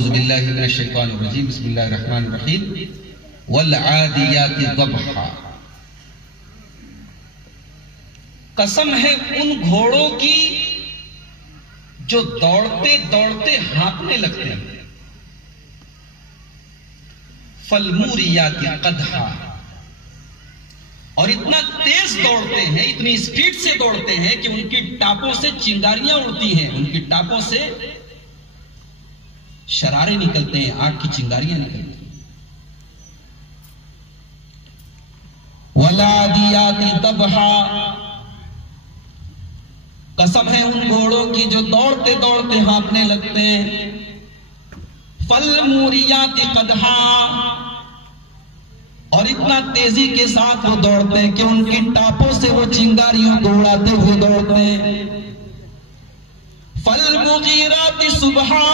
اعوذ باللہ من الشیطان الرجیم بسم اللہ الرحمن الرحیم والعادیات ضبحا. قسم ہے ان گھوڑوں کی جو دوڑتے دوڑتے ہانپنے لگتے ہیں. فالموریات قدحا، اور اتنا تیز دوڑتے ہیں، اتنی اسپیڈ سے دوڑتے ہیں کہ ان کی ٹاپوں سے چنگاریاں اڑتی ہیں، ان کی ٹاپوں سے شرارے نکلتے ہیں، آگ کی چنگاریاں نکلتی ہیں. والعادیات ضبحا، قسم ہے ان گھوڑوں کی جو دوڑتے دوڑتے ہانپنے لگتے ہیں. فالموریات قدحا، اور اتنا تیزی کے ساتھ وہ دوڑتے ہیں کہ ان کی ٹاپوں سے وہ چنگاریوں کو اڑاتے ہوئے دوڑتے ہیں. فالمغیرات صبحا،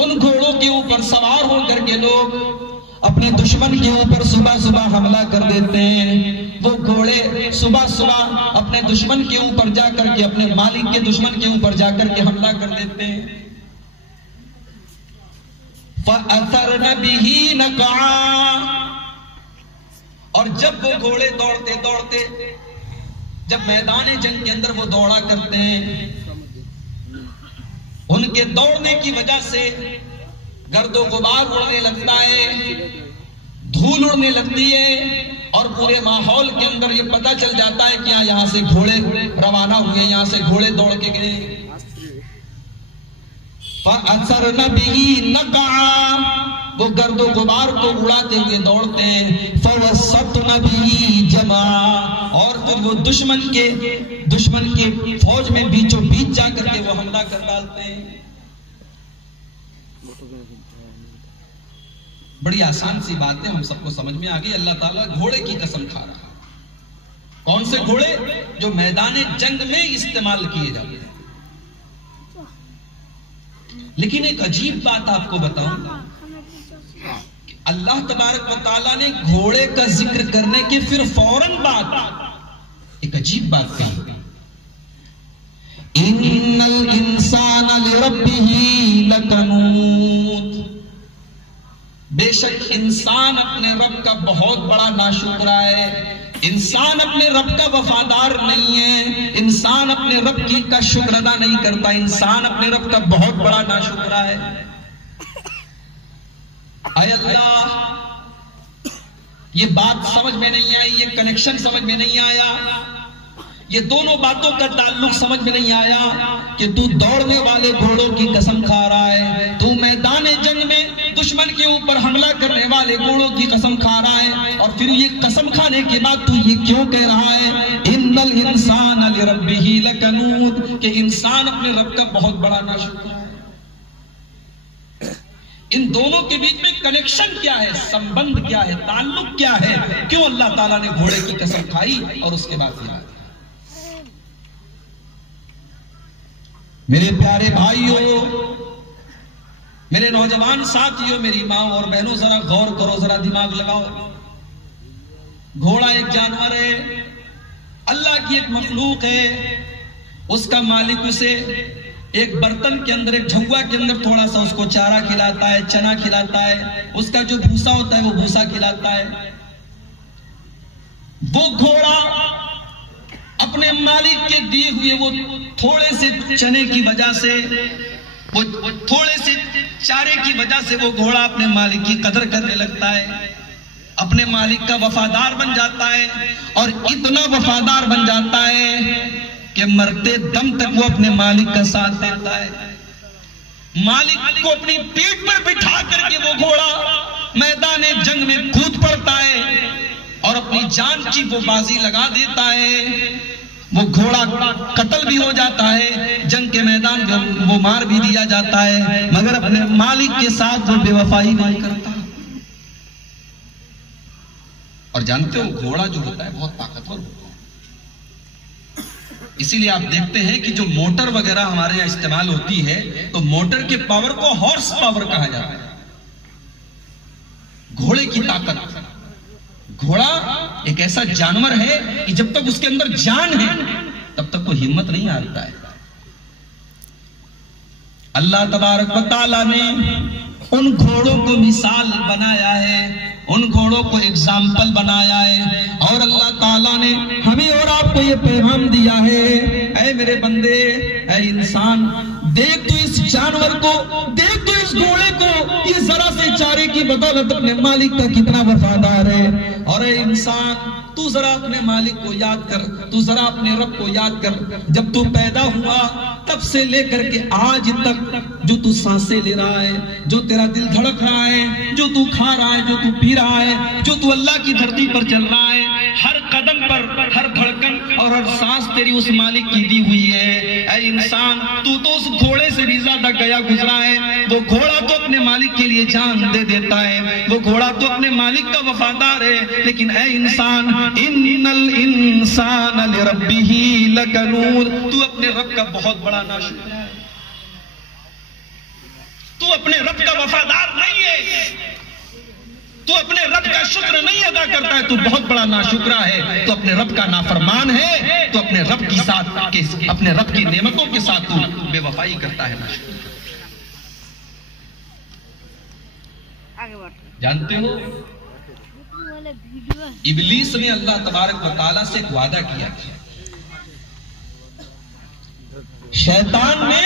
ان گھوڑوں کے اوپر سوار ہو کر کے لوگ اپنے دشمن کے اوپر صبح صبح حملہ کر دیتے ہیں. وہ گھوڑے صبح صبح اپنے دشمن کے اوپر جا کر کے، اپنے مالک کے دشمن کے اوپر جا کر کے حملہ کر دیتے ہیں. فَأَثَرْنَ بِهِ نَقْعًا، اور جب وہ گھوڑے دوڑتے دوڑتے جب میدان جنگ کے اندر وہ دوڑا کرتے ہیں، ان کے دوڑنے کی وجہ سے گرد و غبار اڑنے لگتا ہے، دھول اڑنے لگتی ہے، اور پورے ماحول کے اندر یہ پتہ چل جاتا ہے کہ یہاں سے گھوڑے روانہ ہوئے، یہاں سے گھوڑے دوڑ کے گئے. فَأَثَرْنَ بِهِ نَقْعًا، وہ گرد و غبار کو اڑاتے ہوئے دوڑتے ہیں. فَوَسَّطْنَ بِهِ جَمْعًا، اور پھر وہ دشمن کے فوج میں بیچوں بیچ جا کر کے وہ حملہ کر ڈالتے ہیں. بڑی آسان سی بات ہے، ہم سب کو سمجھ میں آ گئی. اللہ تعالیٰ گھوڑے کی قسم کھا رہا ہے. کون سے گھوڑے؟ جو میدان جنگ میں استعمال کیے جاتے ہیں. لیکن ایک عجیب بات آپ کو بتاؤں، اللہ تبارک و تعالیٰ نے گھوڑے کا ذکر کرنے کے پھر فوراً بعد ایک عجیب بات کہی. ان الانسان لربہ لکنود، بے شک انسان اپنے رب کا بہت بڑا ناشکرا ہے. انسان اپنے رب کا وفادار نہیں ہے، انسان اپنے رب کا شکر ادا نہیں کرتا، انسان اپنے رب کا بہت بڑا ناشکرا ہے. اے اللہ، یہ بات سمجھ میں نہیں آئی، یہ کنیکشن سمجھ میں نہیں آیا، یہ دونوں باتوں کا تعلق سمجھ میں نہیں آیا کہ تو دوڑنے والے گھوڑوں کی قسم کھا رہا ہے، تو میدان جنگ میں دشمن کے اوپر حملہ کرنے والے گھوڑوں کی قسم کھا رہا ہے، اور پھر یہ قسم کھانے کے بعد تو یہ کیوں کہہ رہا ہے ان الانسان لربہ لکنود، کہ انسان اپنے رب کا بہت بڑا ناشکر ہے. ان دونوں کے بیچ میں کنیکشن کیا ہے، سمبند کیا ہے، تعلق کیا ہے؟ کیوں اللہ تعالیٰ نے گھوڑے کی قسم کھائی اور اس کے بعد یہ؟ میرے پیارے بھائیوں، میرے نوجوان ساتھیوں، میری ماں اور بہنوں، ذرا غور کرو، ذرا دماغ لگاؤ. گھوڑا ایک جانور ہے، اللہ کی ایک مخلوق ہے. اس کا مالک اسے ایک برتن کے اندر، ایک جھوا کے اندر تھوڑا سا اس کو چارہ کھلاتا ہے، چنا کھلاتا ہے، اس کا جو بھوسا ہوتا ہے وہ بھوسا کھلاتا ہے. وہ گھوڑا اپنے مالک کے دیے ہوئے وہ تھوڑے سے چنے کی وجہ سے، وہ تھوڑے سے چارے کی وجہ سے وہ گھوڑا اپنے مالک کی قدر کرنے لگتا ہے، اپنے مالک کا وفادار بن جاتا ہے، اور اتنا وفادار بن جاتا ہے کہ مرتے دم تک وہ اپنے مالک کا ساتھ دیتا ہے. مالک کو اپنی پیٹھ پر بٹھا کر کے وہ گھوڑا میدان جنگ میں کود پڑتا ہے اور اپنی جان کی وہ بازی لگا دیتا ہے. وہ گھوڑا قتل بھی ہو جاتا ہے، جنگ کے میدان میں وہ مار بھی دیا جاتا ہے، مگر اپنے مالک کے ساتھ وہ بے وفائی نہیں کرتا. اور جانتے ہو گھوڑا جو ہوتا ہے بہت طاقتور ہوتا ہے. اسی لیے آپ دیکھتے ہیں کہ جو موٹر وغیرہ ہمارے یہاں استعمال ہوتی ہے تو موٹر کے پاور کو ہارس پاور کہا جاتا ہے. گھوڑے کی طاقت، گھوڑا ایک ایسا جانور ہے کہ جب تک اس کے اندر جان ہے تب تک وہ ہمت نہیں ہارتا ہے. اللہ تبارک و تعالیٰ نے ان گھوڑوں کو مثال بنایا ہے، ان گھوڑوں کو ایگزامپل بنایا ہے، اور اللہ تعالیٰ نے ہمیں اور آپ کو یہ پیغام دیا ہے، اے میرے بندے، اے انسان، دیکھ تو اس جانور کو، دیکھ تو اس گھوڑے کو، یہ ذرا سے چارے کی بدولت اپنے مالک کا کتنا وفادار ہے۔ اور اے انسان، تو ذرا اپنے مالک کو یاد کر، تو ذرا اپنے رب کو یاد کر، جب تو پیدا ہوا تب سے لے کر کے آج تک جو تو سانسیں لے رہا ہے، جو تیرا دل دھڑک رہا ہے، جو تو کھا رہا ہے، جو تو پی رہا ہے، جو تو اللہ کی دھرتی پر چل رہا ہے، ہر قدم پر، ہر دھڑکن اور ہر سانس تیری اس مالک کی دی ہوئی ہے۔ اے انسان، تو اس گھوڑے سے بھی زیادہ گیا گزرا ہے۔ وہ گھوڑا تو اپنے مالک کے لیے جان دے دیتا ہے، وہ گھوڑا تو اپنے مالک کا وفادار ہے، لیکن اے انسان، ان الانسان لربہ لکنود، تو اپنے رب کا بہت بڑا ناشکر ہے، تو اپنے رب کا وفادار نہیں ہے، تو اپنے رب کا شکر نہیں ادا کرتا ہے، تو بہت بڑا ناشکرا ہے، تو اپنے رب کا نافرمان ہے، تو اپنے رب کی ساتھ، اپنے رب کی نعمتوں کے ساتھ تو بے وفائی کرتا ہے، ناشکر۔ جانتے ہو ابلیس نے اللہ تبارک و تعالیٰ سے ایک وعدہ کیا، شیطان نے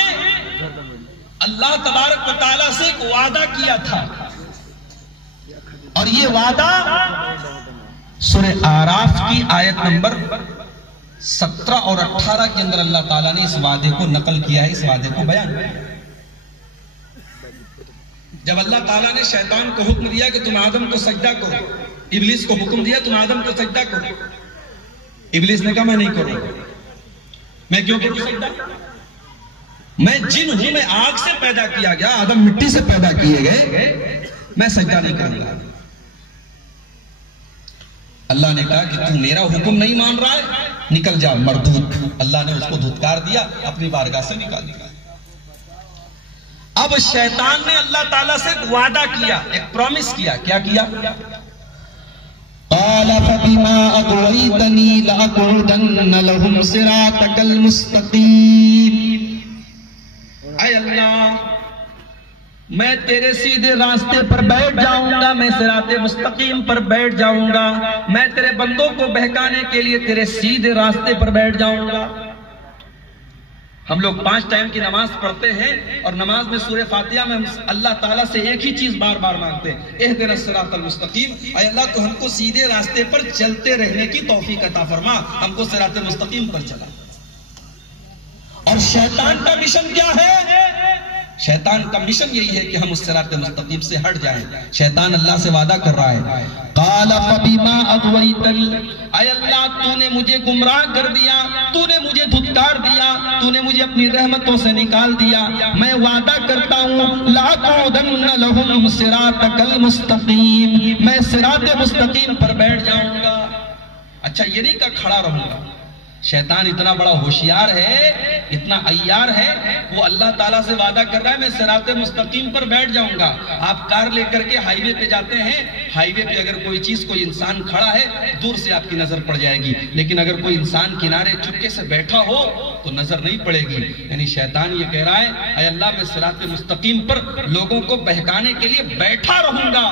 اللہ تبارک و تعالیٰ سے ایک وعدہ کیا تھا، اور یہ وعدہ سورہ اعراف کی آیت نمبر 17 اور 18 کے اندر اللہ تعالیٰ نے اس وعدے کو نقل کیا ہے، اس وعدے کو بیان کیا۔ جب اللہ تعالیٰ نے شیطان کو حکم دیا کہ تم آدم کو سجدہ کرو، ابلیس کو حکم دیا تم آدم کو سجدہ کرو، ابلیس نے کہا میں نہیں کروں گا۔ میں کیوں کروں سجدہ؟ میں جن ہوں، میں آگ سے پیدا کیا گیا، آدم مٹی سے پیدا کیے گئے، میں سجدہ نہیں کروں گا۔ اللہ نے کہا کہ تم میرا حکم نہیں مان رہا ہے، نکل جا مردود۔ اللہ نے اس کو دھتکار دیا، اپنی بارگاہ سے نکال دیا۔ اب شیطان نے اللہ تعالیٰ سے ایک وعدہ کیا، ایک پرومس کیا، کیا کیا؟ قال فبما اغويتني لاقعدن لهم صراطك المستقيم، اے اللہ، میں تیرے سیدھے راستے پر بیٹھ جاؤں گا، میں صراط مستقیم پر بیٹھ جاؤں گا، میں تیرے بندوں کو بہکانے کے لیے تیرے سیدھے راستے پر بیٹھ جاؤں گا۔ ہم لوگ 5 ٹائم کی نماز پڑھتے ہیں، اور نماز میں سورہ فاتحہ میں اللہ تعالیٰ سے ایک ہی چیز بار بار مانگتے ہیں، اہدنا الصراط المستقیم، اے اللہ تو ہم کو سیدھے راستے پر چلتے رہنے کی توفیق عطا فرما، ہم کو صراط مستقیم پر چلا۔ اور شیطان کا مشن کیا ہے؟ شیطان کا مشن یہی ہے کہ ہم اس صراط مستقیم سے ہٹ جائیں۔ شیطان اللہ سے وعدہ کر رہا ہے، قال فبما اغويتني، اے اللہ تو نے مجھے گمراہ کر دیا، تو نے مجھے دھتکار دیا، تو نے مجھے اپنی رحمتوں سے نکال دیا، میں وعدہ کرتا ہوں لاقعدن لهم صراطك المستقیم، میں صراط مستقیم پر بیٹھ جاؤں گا۔ اچھا، یہ نہیں کہا کھڑا رہوں گا۔ شیطان اتنا بڑا ہوشیار ہے، اتنا عیار ہے، وہ اللہ تعالیٰ سے وعدہ کر رہا ہے میں صراط مستقیم پر بیٹھ جاؤں گا۔ آپ کار لے کر کے ہائی وے پہ جاتے ہیں، ہائی وے پہ اگر کوئی چیز، کوئی انسان کھڑا ہے، دور سے آپ کی نظر پڑ جائے گی، لیکن اگر کوئی انسان کنارے چپکے سے بیٹھا ہو تو نظر نہیں پڑے گی۔ یعنی شیطان یہ کہہ رہا ہے، اے اللہ میں صراط مستقیم پر لوگوں کو بہکانے کے لیے بیٹھا رہوں گا،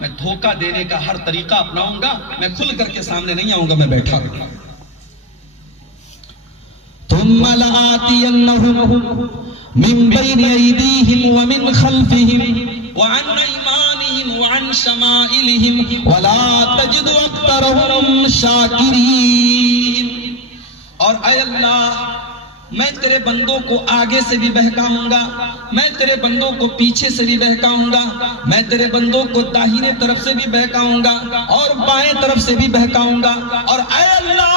میں دھوکہ دینے کا ہر طریقہ اپناؤں گا، میں کھل کر کے سامنے نہیں آؤں گا، میں بیٹھا رہوں گا۔ ثم لآتينهم من بين أيديهم ومن خلفهم وعن أيمانهم وعن شمائلهم ولا تجد أكثرهم شاكرين۔ اور اے اللہ، میں تیرے بندوں کو آگے سے بھی بہکاؤں گا، میں تیرے بندوں کو پیچھے سے بھی بہکاؤں گا، میں تیرے بندوں کو داہنے طرف سے بھی بہکاؤں گا اور بائیں طرف سے بھی بہکاؤں گا۔ اور اے اللہ،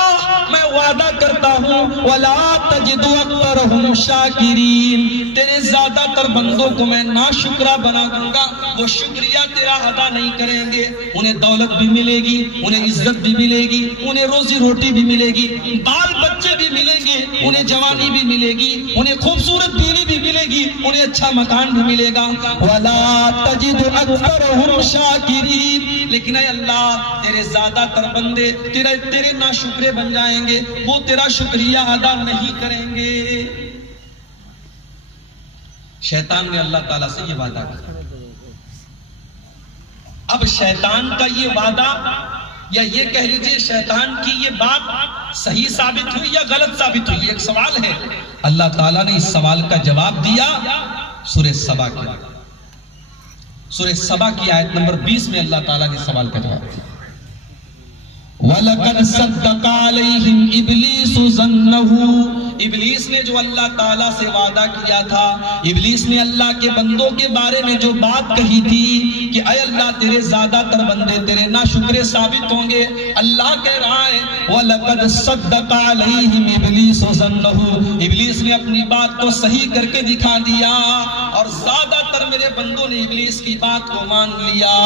میں وعدہ کرتا ہوں وَلَا تَجِدُ أَكْثَرَهُمْ شَاكِرِينَ، تیرے زیادہ تر بندوں کو میں ناشکرا بنا دوں گا، وہ شکریہ تیرا ادا نہیں کریں گے، انہیں دولت بھی ملے گی، انہیں عزت بھی ملے گی، انہیں روزی روٹی بھی ملے گی، بال بچے بھی ملیں گے، انہیں جوانی بھی ملے گی، انہیں خوبصورت بیوی بھی ملے گی، انہیں اچھا مکان بھی ملے گا۔ وَلَا تَجِدُ أَكْثَرَهُمْ شَاكِرِينَ، لیکن اے اللہ تیرے زیادہ تر بندے تیرے ناشکرے بن جائیں گے، وہ تیرا شکریہ ادا نہیں کریں گے۔ شیطان نے اللہ تعالیٰ سے یہ وعدہ کیا. اب شیطان کا یہ وعدہ یا یہ کہہ لیجئے شیطان کی یہ بات صحیح ثابت ہوئی یا غلط ثابت ہوئی، ایک سوال ہے. اللہ تعالیٰ نے اس سوال کا جواب دیا سورہ سبا کے سورہ سبا کی آیت نمبر 20 میں اللہ تعالیٰ نے سوال کا جواب دیا. وَلَقَدْ صَدَّقَ عَلَيْهِمْ إِبْلِيسُ ظَنَّهُ. ابلیس نے جو اللہ تعالیٰ سے وعدہ کیا تھا، ابلیس نے اللہ کے بندوں کے بارے میں جو بات کہی تھی کہ اے اللہ تیرے زیادہ تر بندے تیرے ناشکرے ثابت ہوں گے، اللہ کہہ رہا ہے وَلَقَدْ صَدَّقَ عَلَيْهِمْ إِبْلِيسُ ظَنَّهُ. ابلیس نے اپنی بات کو صحیح کر کے دکھا دیا اور زیادہ تر میرے بندوں نے ابلیس کی بات کو مان لیا.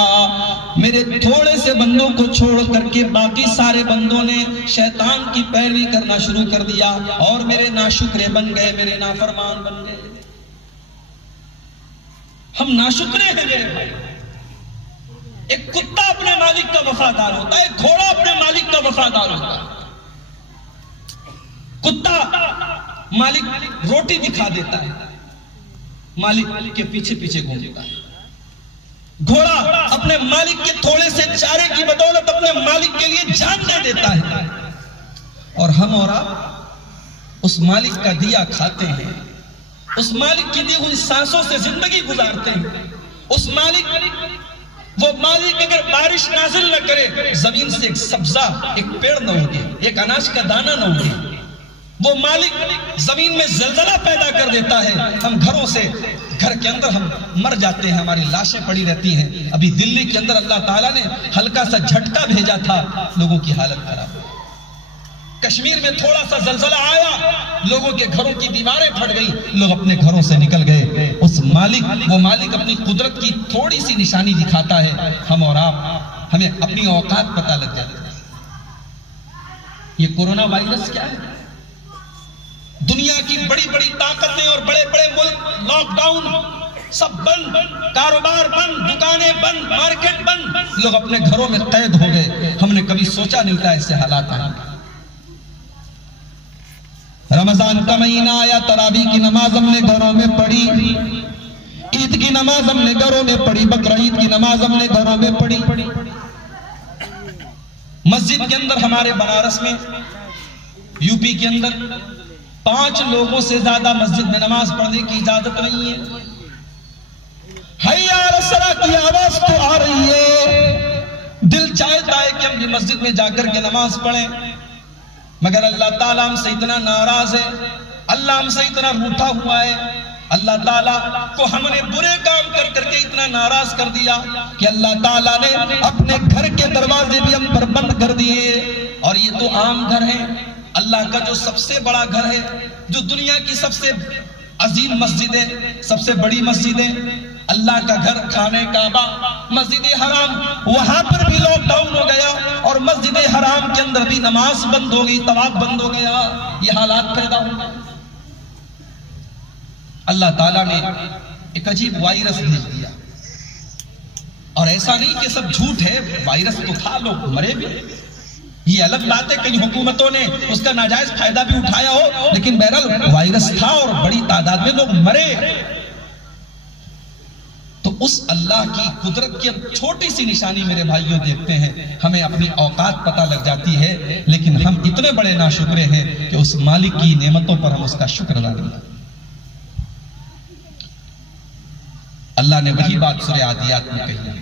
میرے تھوڑے سے بندوں کو چھوڑ کر کے باقی سارے بندوں نے شیطان کی پیروی کرنا شروع کر دیا اور میرے ناشکرے بن گئے، میرے نافرمان بن گئے. ہم ناشکرے ہیں میرے بھائی. ایک کتا اپنے مالک کا وفادار ہوتا ہے، ایک گھوڑا اپنے مالک کا وفادار ہوتا ہے. کتا مالک روٹی دکھا دیتا ہے، مالک کے پیچھے پیچھے گھومتا ہے. گھوڑا اپنے مالک کے تھوڑے سے چارے کی بدولت اپنے مالک کے لیے جان دے دیتا ہے. اور ہم اور آپ اس مالک کا دیا کھاتے ہیں، اس مالک کی دی ہوئی سانسوں سے زندگی گزارتے ہیں. اس مالک، وہ مالک اگر بارش نازل نہ کرے، زمین سے ایک سبزہ، ایک پیڑ نہ ہوگی، ایک اناج کا دانہ نہ ہوگی. وہ مالک زمین میں زلزلہ پیدا کر دیتا ہے، ہم گھروں سے، گھر کے اندر ہم مر جاتے ہیں، ہماری لاشیں پڑی رہتی ہیں. ابھی دلی کے اندر اللہ تعالیٰ نے ہلکا سا جھٹکا بھیجا تھا، لوگوں کی حالت خراب. کشمیر میں تھوڑا سا زلزلہ آیا، لوگوں کے گھروں کی دیواریں پھٹ گئی، لوگ اپنے گھروں سے نکل گئے. اس مالک، وہ مالک اپنی قدرت کی تھوڑی سی نشانی دکھاتا ہے. ہم اور آپ، ہمیں اپنی اوقات پتہ لگ جاتی ہے. یہ کورونا وائرس کیا ہے؟ دنیا کی بڑی بڑی طاقتیں اور بڑے بڑے ملک لاک ڈاؤن، سب بند، کاروبار بند، دکانیں بند، مارکیٹ بند، لوگ اپنے گھروں میں قید ہو گئے. ہم نے کبھی سوچا نہیں تھا ایسے حالات آئیں گے. رمضان کا مہینہ آیا، تراویح کی نماز ہم نے گھروں میں پڑھی، عید کی نماز ہم نے گھروں میں پڑھی، بقرہ عید کی نماز ہم نے گھروں میں پڑھی. مسجد کے اندر ہمارے بنارس میں، یو پی کے اندر 5 لوگوں سے زیادہ مسجد میں نماز پڑھنے کی اجازت نہیں ہے. حی علی الصلاۃ کی آواز تو آ رہی ہے، دل چاہتا ہے کہ ہم بھی مسجد میں جا کر کے نماز پڑھیں، مگر اللہ تعالیٰ ہم سے اتنا ناراض ہے، اللہ ہم سے اتنا روٹھا ہوا ہے. اللہ تعالیٰ کو ہم نے برے کام کر کر کے اتنا ناراض کر دیا کہ اللہ تعالیٰ نے اپنے گھر کے دروازے بھی ہم پر بند کر دیے. اور یہ تو عام گھر ہے، اللہ کا جو سب سے بڑا گھر ہے، جو دنیا کی سب سے عظیم مسجد ہے، سب سے بڑی مسجد ہے، اللہ کا گھر، خانہ کعبہ، مسجد حرام، وہاں پر بھی لاک ڈاؤن ہو گیا اور مسجد حرام کے اندر بھی نماز بند ہو گئی، طواف بند ہو گیا. یہ حالات پیدا ہو گئے. اللہ تعالیٰ نے ایک عجیب وائرس بھیج دیا. اور ایسا نہیں کہ سب جھوٹ ہے، وائرس تو تھا، لوگ مرے بھی. یہ الگ بات ہے کئی حکومتوں نے اس کا ناجائز فائدہ بھی اٹھایا ہو، لیکن بہرحال وائرس تھا اور بڑی تعداد میں لوگ مرے. تو اس اللہ کی قدرت کی چھوٹی سی نشانی میرے بھائیوں دیکھتے ہیں، ہمیں اپنی اوقات پتہ لگ جاتی ہے، لیکن ہم اتنے بڑے ناشکرے ہیں کہ اس مالک کی نعمتوں پر ہم اس کا شکر ادا نہیں کرتے. اللہ نے وہی بات سورہ عادیات میں کہی ہے،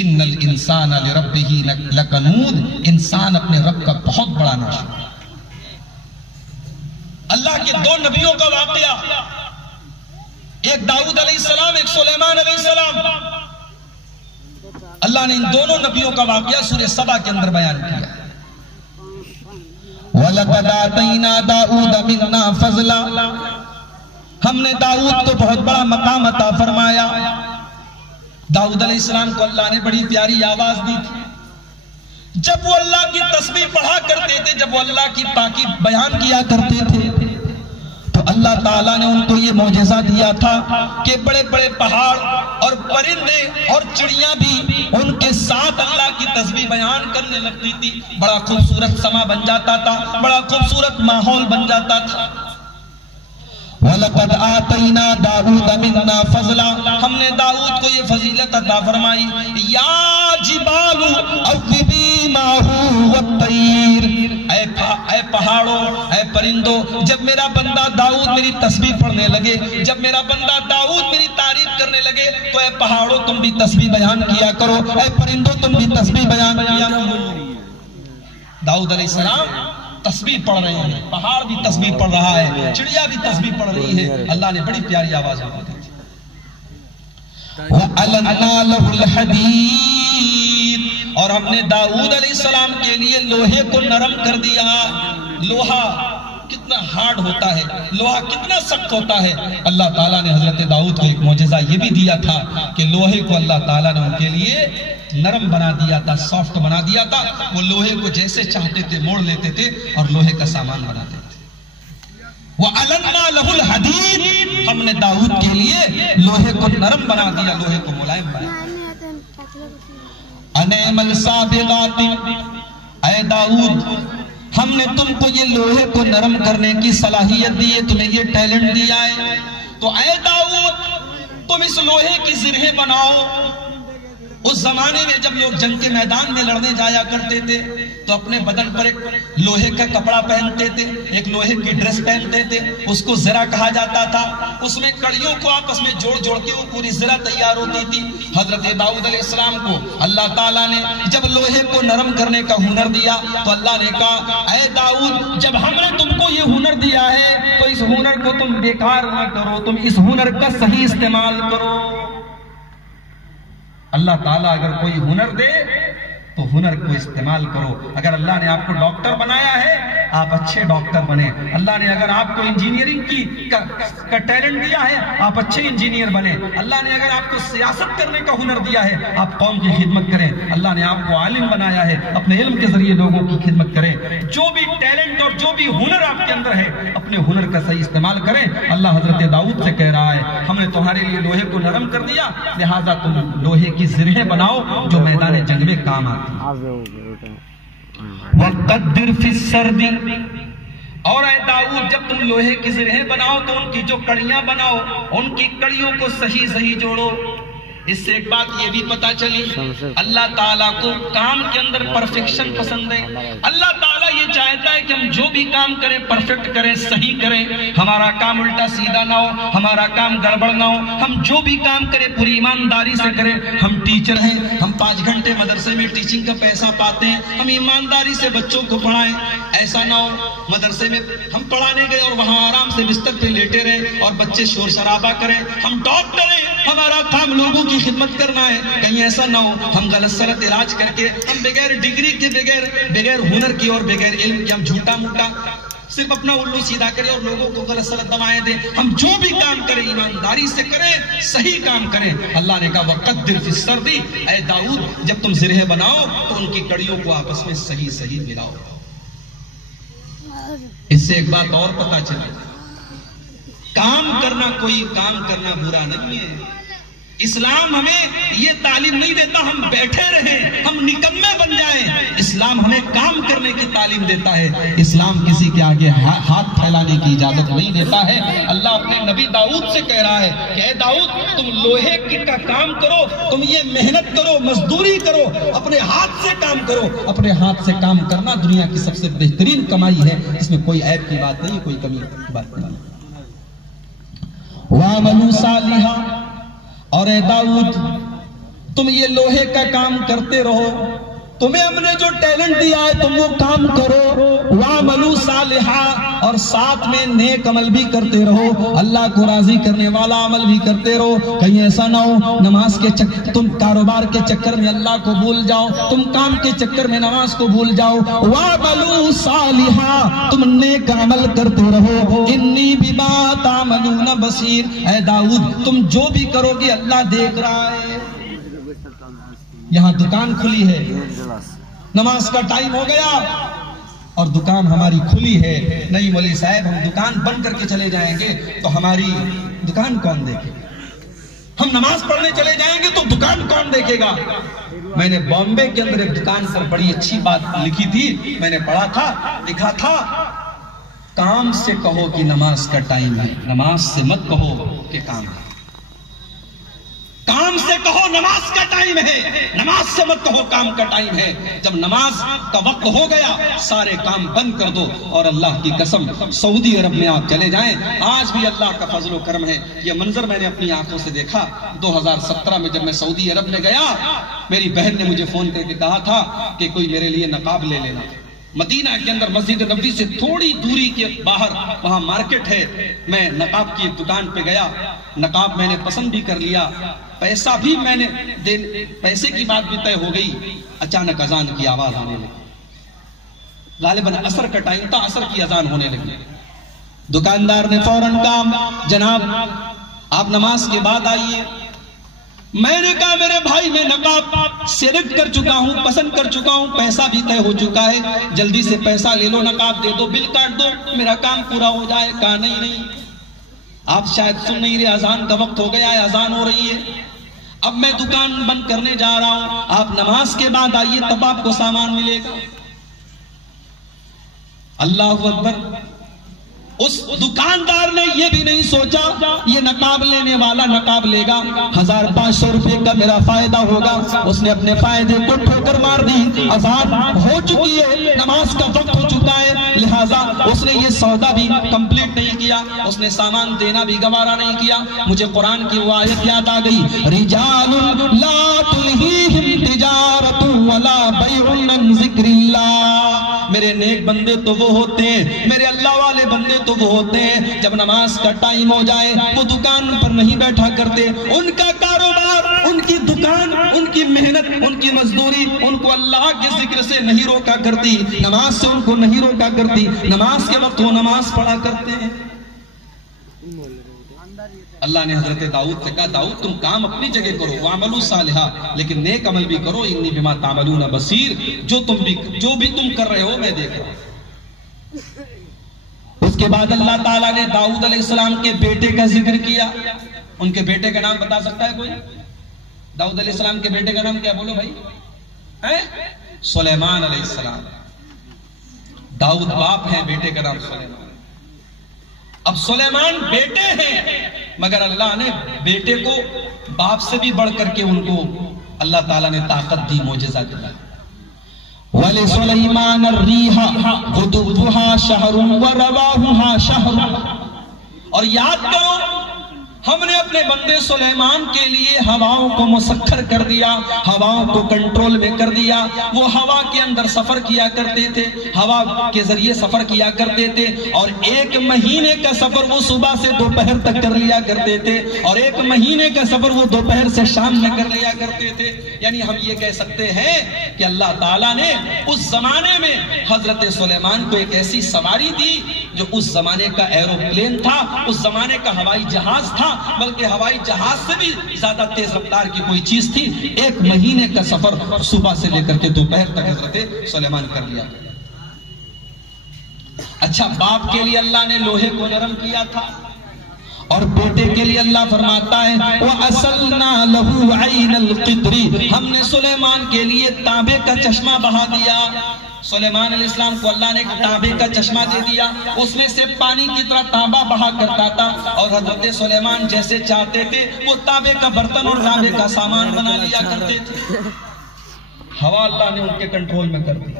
ان الانسان لربہ لکنود، انسان اپنے رب کا بہت بڑا ناشکر. اللہ کے 2 نبیوں کا واقعہ، ایک داؤد علیہ السلام، ایک سلیمان علیہ السلام. اللہ نے ان دونوں نبیوں کا واقعہ سورہ سبا کے اندر بیان کیا. وَلَقَدْ آتَيْنَا دَاؤُودَ مِنَّا فَضْلًا، ہم نے داؤد کو بہت بڑا مقام عطا فرمایا. داؤد علیہ السلام کو اللہ نے بڑی پیاری آواز دی تھی. جب وہ اللہ کی تسبیح پڑھا کرتے تھے، جب وہ اللہ کی پاکی بیان کیا کرتے تھے، تو اللہ تعالیٰ نے ان کو یہ معجزہ دیا تھا کہ بڑے بڑے پہاڑ اور پرندے اور چڑیاں بھی ان کے ساتھ اللہ کی تسبیح بیان کرنے لگتی تھی. بڑا خوبصورت سما بن جاتا تھا، بڑا خوبصورت ماحول بن جاتا تھا. وَلَقَدْ آتَيْنَا دَاوُودَ مِنَّا فَضْلًا، ہم نے داؤد کو یہ فضیلت عطا فرمائی، یا جبال اوبی مَعَهُ وَالطَّيْرِ، اے پہاڑوں، اے پرندوں، جب میرا بندہ داؤد میری تسبیح پڑھنے لگے، جب میرا بندہ داؤد میری تعریف کرنے لگے، تو اے پہاڑوں تم بھی تسبیح بیان کیا کرو، اے پرندوں تم بھی تسبیح بیان کیا کرو۔ داؤد علیہ السلام تسبیح پڑھ رہے ہیں، پہاڑ بھی تسبیح پڑھ رہا ہے، چڑیا بھی تسبیح پڑھ رہی ہے، اللہ نے بڑی پیاری آواز میں دی تھی۔ وَأَلَنَّا لَهُ الْحَدِيدَ، اور ہم نے داؤد علیہ السلام کے لیے لوہے کو نرم کر دیا۔ لوہا کتنا ہارڈ ہوتا ہے، لوہا کتنا سخت ہوتا ہے۔ اللہ تعالیٰ نے حضرت داؤد کو ایک معجزہ یہ بھی دیا تھا کہ لوہے کو اللہ تعالیٰ نے ان کے لیے نرم بنا دیا تھا، سافٹ بنا دیا تھا، وہ لوہے کو جیسے چاہتے تھے موڑ لیتے تھے اور لوہے کا سامان بناتے تھے۔ وَأَلَنَّا لَهُ الْحَدِيدَ، ہم نے داؤد کے لیے لوہے کو نرم بنا دیا، لوہے کو ملائم بنا دیا۔ اَنِعْمَلْ سَابِغَاتٍ، اے داؤد ہم نے تم کو یہ لوہے کو نرم کرنے کی صلاحیت دی ہے، تمہیں یہ ٹیلنٹ دیا ہے، تو اے داؤد تم اس لوہے کی زرہیں بناؤ۔ اس زمانے میں جب لوگ جنگ کے میدان میں لڑنے جایا کرتے تھے تو اپنے بدن پر ایک لوہے کا کپڑا پہنتے تھے، ایک لوہے کی ڈریس پہنتے تھے، اس کو زرہ کہا جاتا تھا، اس میں کڑیوں کو آپس میں جوڑ جوڑ کے وہ پوری زرہ تیار ہوتی تھی۔ حضرت داؤد علیہ السلام کو اللہ تعالیٰ نے جب لوہے کو نرم کرنے کا ہنر دیا تو اللہ نے کہا اے داؤد جب ہم نے تم کو یہ ہنر دیا ہے تو اس ہنر کو تم بیکار نہ کرو، تم اس ہنر کا صحیح استعمال کرو۔ اللہ تعالیٰ اگر کوئی ہنر دے تو ہنر کو استعمال کرو۔ اگر اللہ نے آپ کو ڈاکٹر بنایا ہے آپ اچھے ڈاکٹر بنے، اللہ نے اگر آپ کو انجینئرنگ کا ٹیلنٹ دیا ہے آپ اچھے انجینئر بنے، اللہ نے اگر آپ کو سیاست کرنے کا ہنر دیا ہے آپ قوم کی خدمت کریں، اللہ نے آپ کو عالم بنایا ہے اپنے علم کے ذریعے لوگوں کی خدمت کریں۔ جو بھی ٹیلنٹ اور جو بھی ہنر آپ کے اندر ہے اپنے ہنر کا صحیح استعمال کریں۔ اللہ حضرت داؤد سے کہہ رہا ہے ہم نے تمہارے لیے لوہے کو نرم کر دیا، لہٰذا تم لوہے کی زرہیں بناؤ جو میدان جنگ میں کام آتی۔ وَقَدِّرْ فِي السَّرْدِ، اور اے داؤد جب تم لوہے کی زرہیں بناؤ تو ان کی جو کڑیاں بناؤ ان کی کڑیوں کو صحیح جوڑو۔ اس سے ایک بات یہ بھی پتا چلی اللہ تعالیٰ کو کام کے اندر پرفیکشن پسند ہے۔ اللہ تعالیٰ یہ چاہتا ہے کہ ہم جو بھی کام کریں پرفیکٹ کریں، صحیح کریں، ہمارا کام الٹا سیدھا نہ ہو، ہمارا کام گڑبڑ نہ ہو، ہم جو بھی کام کریں پوری ایمانداری سے کریں۔ ہم ٹیچر ہیں، ہم 5 گھنٹے مدرسے میں ٹیچنگ کا پیسہ پاتے ہیں، ہم ایمانداری سے بچوں کو پڑھائیں۔ ایسا نہ ہو مدرسے میں ہم پڑھانے گئے اور وہاں آرام سے بستر پہ لیٹے رہے اور بچے شور شرابہ کریں۔ ہم ڈاکٹر ہیں، ہمارا کام لوگوں کی خدمت کرنا ہے، کہیں ایسا نہ ہو ہم غلط سلط علاج کر کے ہم بغیر ڈگری کے بغیر ہنر کی اور بغیر علم کے ہم جھوٹا موٹا صرف اپنا الو سیدھا کریں اور لوگوں کو غلط سلط دوائیں دیں۔ ہم جو بھی کام کریں ایمانداری سے کریں، صحیح کام کریں۔ اللہ نے کہا وَقَدِّرْ فِي السَّرْدِ، اے داؤد جب تم زرہیں بناؤ تو ان کی کڑیوں کو آپس میں صحیح ملاؤ۔ اس سے ایک بات اور پتا چلا کام کرنا کوئی کام کرنا برا نہیں ہے۔ اسلام ہمیں یہ تعلیم نہیں دیتا ہم بیٹھے رہیں، ہم نکمے بن جائیں۔ اسلام ہمیں کام کرنے کی تعلیم دیتا ہے، اسلام کسی کے آگے ہاتھ پھیلانے کی اجازت نہیں دیتا ہے۔ اللہ اپنے نبی داؤد سے کہہ رہا ہے کہ اے داؤد تم لوہے کا کام کرو، تم یہ محنت کرو، مزدوری کرو، اپنے ہاتھ سے کام کرو۔ اپنے ہاتھ سے کام کرنا دنیا کی سب سے بہترین کمائی ہے، اس میں کوئی عیب کی بات نہیں، کوئی کمی کی بات نہیں۔ وَعَمَلُوا صَالِحًا، اور اے داؤد تم یہ لوہے کا کام کرتے رہو، تمہیں ہم نے جو ٹیلنٹ دیا ہے تم وہ کام کرو۔ وَعَمَلُوا صَالِحًا، اور ساتھ میں نیک عمل بھی کرتے رہو، اللہ کو راضی کرنے والا عمل بھی کرتے رہو۔ کہیں ایسا نہ ہو نماز کے تم کاروبار کے چکر میں اللہ کو بھول جاؤ، تم کام کے چکر میں نماز کو بھول جاؤ۔ وَعَمَلُوا صَالِحًا، تم نیک عمل کرتے رہو۔ اِنِّي بِمَا تَعْمَلُونَ بَصِيرٌ، اے داؤد تم جو بھی کرو گے اللہ دیکھ رہا ہے۔ یہاں دکان کھلی ہے، نماز کا ٹائم ہو گیا اور دکان ہماری کھلی ہے، نہیں مولوی صاحب ہم دکان بند کر کے چلے جائیں گے تو ہماری دکان کون دیکھے گا؟ ہم نماز پڑھنے چلے جائیں گے تو دکان کون دیکھے گا؟ میں نے بامبے کے اندر ایک دکان پر بڑی اچھی بات لکھی تھی، میں نے پڑھا تھا، لکھا تھا کام سے کہو کہ نماز کا ٹائم ہے، نماز سے مت کہو کہ کام ہے۔ کام سے کہو نماز کا ٹائم ہے، نماز سے مت کہو کام کا ٹائم ہے۔ جب نماز کا وقت ہو گیا سارے کام بند کر دو، اور اللہ کی قسم سعودی عرب میں آپ چلے جائیں، آج بھی اللہ کا فضل و کرم ہے۔ یہ منظر میں نے اپنی آنکھوں سے دیکھا 2017 میں جب میں سعودی عرب میں گیا، میری بہن نے مجھے فون کر کے کہا تھا کہ کوئی میرے لیے نقاب لے لینا۔ مدینہ کے اندر مسجد نبوی سے تھوڑی دوری کے باہر وہاں مارکیٹ ہے، میں نقاب کی دکان پہ گیا، نقاب میں نے پسند بھی کر لیا، پیسہ بھی میں نے پیسے کی بات بھی طے ہو گئی۔ اچانک اذان کی آواز آنے لگی، غالباً عصر کا ٹائم تھا، عصر کی اذان ہونے لگی۔ دکاندار نے فوراً کہا جناب آپ نماز کے بعد آئیے۔ میں نے کہا میرے بھائی میں نقاب سلیکٹ کر چکا ہوں، پسند کر چکا ہوں، پیسہ بھی طے ہو چکا ہے، جلدی سے پیسہ لے لو، نقاب دے دو، بل کاٹ دو، میرا کام پورا ہو جائے۔ کہا نہیں، آپ شاید سن نہیں رہے، اذان کا وقت ہو گیا ہے، اذان ہو رہی ہے، اب میں دکان بند کرنے جا رہا ہوں، آپ نماز کے بعد آئیے تب آپ کو سامان ملے گا۔ اللہ اکبر۔ اس دکاندار نے یہ بھی نہیں سوچا یہ نقاب لینے والا نقاب لے گا، 1500 روپے کا میرا فائدہ ہوگا، اس نے اپنے فائدے کو ٹھوکر مار دی۔ اذان ہو چکی ہے، نماز کا وقت ہو چکا ہے، لہٰذا اس نے یہ سودا بھی کمپلیٹ نہیں کیا، اس نے سامان دینا بھی گوارا نہیں کیا۔ مجھے قرآن کی وہ آیت یاد آ گئی، رجال لا تلہیہم تجارت ولا بیع عن ذکر اللہ۔ میرے نیک بندے تو وہ ہوتے ہیں، میرے اللہ والے بندے تو وہ ہوتے ہیں جب نماز کا ٹائم ہو جائے وہ دکان پر نہیں بیٹھا کرتے، ان کا کاروبار، ان کی دکان، ان کی محنت، ان کی مزدوری ان کو اللہ کے ذکر سے نہیں روکا کرتی، نماز سے ان کو نہیں روکا کرتی، نماز کے وقت وہ نماز پڑھا کرتے ہیں۔ اللہ نے حضرت داؤد سے کہا داؤد تم کام اپنی جگہ کرو، وَعْمَلُوا صَالِحًا، لیکن نیک عمل بھی کرو، اِنِّي بِمَا تَعْمَلُونَ بَصِيرٌ، جو بھی تم کر رہے ہو میں دیکھ رہا ہوں۔ اس کے بعد اللہ تعالیٰ نے داؤد علیہ السلام کے بیٹے کا ذکر کیا۔ ان کے بیٹے کا نام بتا سکتا ہے کوئی؟ داؤد علیہ السلام کے بیٹے کا نام کیا بولو بھائی؟ سلیمان علیہ السلام۔ داؤد باپ ہے، بیٹے کا نام سلیمان۔ اب سلیمان بیٹے ہیں مگر اللہ نے بیٹے کو باپ سے بھی بڑھ کر کے ان کو اللہ تعالیٰ نے طاقت دی، معجزہ دیا۔ وَلِسُلَيْمَانَ الرِّيحَ غُدُوُّهَا شَهْرٌ وَرَوَاحُهَا شَهْرٌ۔ اور یاد کرو ہم نے اپنے بندے سلیمان کے لیے ہواؤں کو مسخر کر دیا، ہواؤں کو کنٹرول میں کر دیا، وہ ہوا کے اندر سفر کیا کرتے تھے، ہوا کے ذریعے سفر کیا کرتے تھے، اور 1 مہینے کا سفر وہ صبح سے دوپہر تک کر لیا کرتے تھے، اور 1 مہینے کا سفر وہ دوپہر سے شام میں کر لیا کرتے تھے۔ یعنی ہم یہ کہہ سکتے ہیں کہ اللہ تعالیٰ نے اس زمانے میں حضرت سلیمان کو ایک ایسی سواری دی جو اس زمانے کا ایروپلین تھا، اس زمانے کا ہوائی جہاز تھا، بلکہ ہوائی جہاز سے بھی زیادہ تیز رفتار کی کوئی چیز تھی۔ 1 مہینے کا سفر صبح سے لے کر کے دوپہر تک حضرت سلیمان کر لیا۔ اچھا، باپ کے لیے اللہ نے لوہے کو نرم کیا تھا، اور بیٹے کے لیے اللہ فرماتا ہے وَأَسَلْنَا لَهُ عَيْنَ الْقِطْرِ، ہم نے سلیمان کے لیے تانبے کا چشمہ بہا دیا۔ سلیمان علیہ السلام کو اللہ نے تانبے کا چشمہ دے دیا، اس میں سے پانی کی طرح تانبا بہا کرتا تھا، اور حضرت سلیمان جیسے چاہتے تھے وہ تانبے کا برتن اور تانبے کا سامان بنا لیا کرتے تھے۔ ہوا اللہ نے ان کے کنٹرول میں کر دی،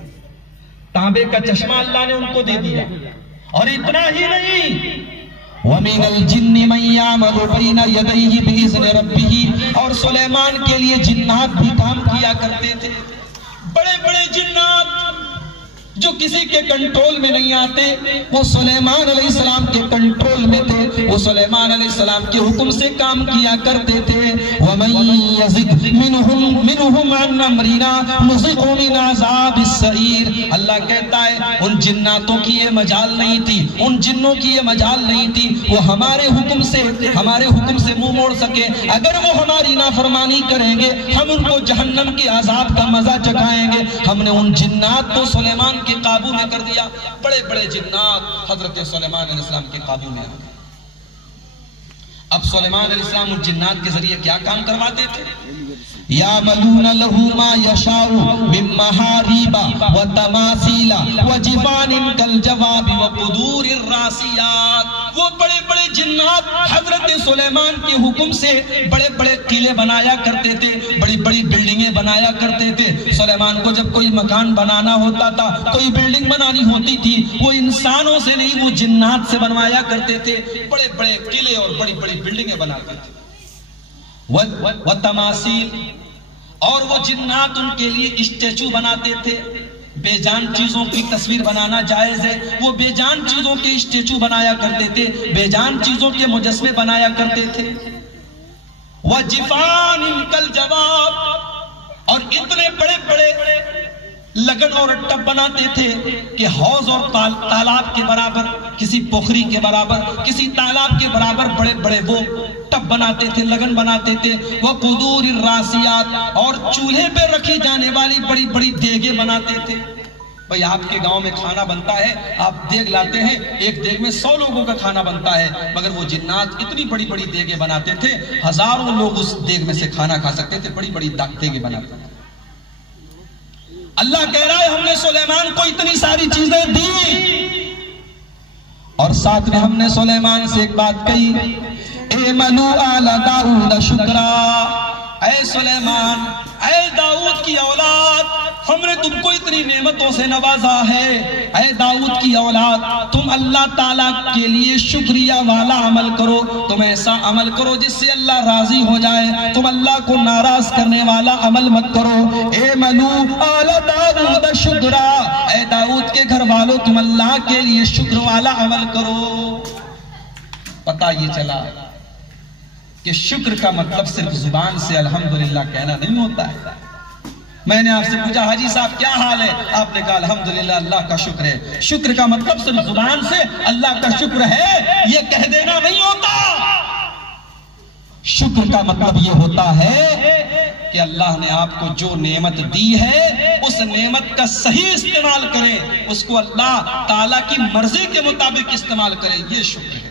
تانبے کا چشمہ اللہ نے ان کو دے دیا، اور اتنا ہی نہیں، وَمِنَ الْجِنِّ مَنْ يَعْمَلُ بَيْنَ يَدَيْهِ بِإِذْنِ رَبِّهِ، اور سلیمان کے لیے جنات بھی کام کیا کرتے تھے، بڑے بڑے جنات جو کسی کے کنٹرول میں نہیں آتے، وہ سلیمان علیہ السلام کے کنٹرول میں تھے، وہ سلیمان علیہ السلام کے حکم سے کام کیا کرتے تھے۔ وَمَن يَزِغْ مِنْهُمْ عَنْ أَمْرِنَا نُذِقْهُ مِنْ عَذَابِ السَّعِيرِ، اللہ کہتا ہے ان جناتوں کی یہ مجال نہیں تھی، ان جنوں کی یہ مجال نہیں تھی وہ ہمارے حکم سے منہ موڑ سکے۔ اگر وہ ہماری نافرمانی کریں گے ہم ان کو جہنم کے عذاب کا مزہ چکھائیں گے۔ ہم نے ان جنات کو سلیمان کے قابو میں کر دیا، بڑے بڑے جنات حضرت سلیمان علیہ السلام کے قابو میں آ گئے۔ اب سلیمان علیہ السلام ان جنات کے ذریعے کیا کام کرواتے تھے؟ یعملون لہ ما یشاء من محاریب و تماثیل و جفان کالجواب و قدور الراسیات. وہ بڑے بڑے جنات حضرت سلیمان کے حکم سے بڑے بڑے قلعے بنایا کرتے تھے، بڑی بڑی بلڈنگیں بنایا کرتے تھے. سلیمان کو جب کوئی مکان بنانا ہوتا تھا، کوئی بلڈنگ بنانی ہوتی تھی، وہ انسانوں سے نہیں، وہ جنات سے بنوایا کرتے تھے. بڑے بڑے قلعے اور بڑی بڑی بلڈنگیں بناتے تھے. وَتَمَاثِيلَ، اور وہ جنات ان کے لیے اسٹیچو بناتے تھے. بے جان چیزوں کی تصویر بنانا جائز ہے، وہ بے جان چیزوں کے اسٹیچو بنایا کرتے تھے، بے جان چیزوں کے مجسمے بنایا کرتے تھے. وَجِفَانٍ كَالْجَوَابِ، اور اتنے بڑے بڑے لگن اور ٹب بناتے تھے کہ حوض اور تالاب کے برابر، کسی پوکھری کے برابر، کسی تالاب کے برابر بڑے بڑے وہ ٹب بناتے تھے، لگن بناتے تھے. وہ قدور الراسیات، اور چولہے پہ رکھی جانے والی بڑی بڑی دیگیں بناتے تھے. بھئی آپ کے گاؤں میں کھانا بنتا ہے، آپ دیگ لاتے ہیں، ایک دیگ میں 100 لوگوں کا کھانا بنتا ہے، مگر وہ جنات اتنی بڑی بڑی دیگیں بناتے تھے، ہزاروں لوگ اس دیگ میں سے کھانا کھا سکتے تھے. بڑی بڑی دیگیں بناتے تھے. اللہ کہہ رہا ہے ہم نے سلیمان کو اتنی ساری چیزیں دی، اور ساتھ میں ہم نے سلیمان سے ایک بات کہی، اعملوا آل داؤد شکرا. اے سلیمان، اے داؤد کی اولاد، ہم نے تم کو اتنی نعمتوں سے نوازا ہے. اے داؤد کی اولاد، تم اللہ تعالیٰ کے لیے شکریہ والا عمل کرو. تم ایسا عمل کرو جس سے اللہ راضی ہو جائے. تم اللہ کو ناراض کرنے والا عمل مت کرو. اعملوا آل داؤد شکرا، اے داؤد کے گھر والوں، تم اللہ کے لیے شکر والا عمل کرو. پتہ یہ چلا کہ شکر کا مطلب صرف زبان سے الحمدللہ کہنا نہیں ہوتا ہے. میں نے آپ سے پوچھا حاجی صاحب کیا حال ہے، آپ نے کہا الحمدللہ اللہ کا شکر ہے. شکر کا مطلب صرف زبان سے اللہ کا شکر ہے یہ کہہ دینا نہیں ہوتا. شکر کا مطلب یہ ہوتا ہے کہ اللہ نے آپ کو جو نعمت دی ہے اس نعمت کا صحیح استعمال کریں، اس کو اللہ تعالیٰ کی مرضی کے مطابق استعمال کریں. یہ شکر ہے.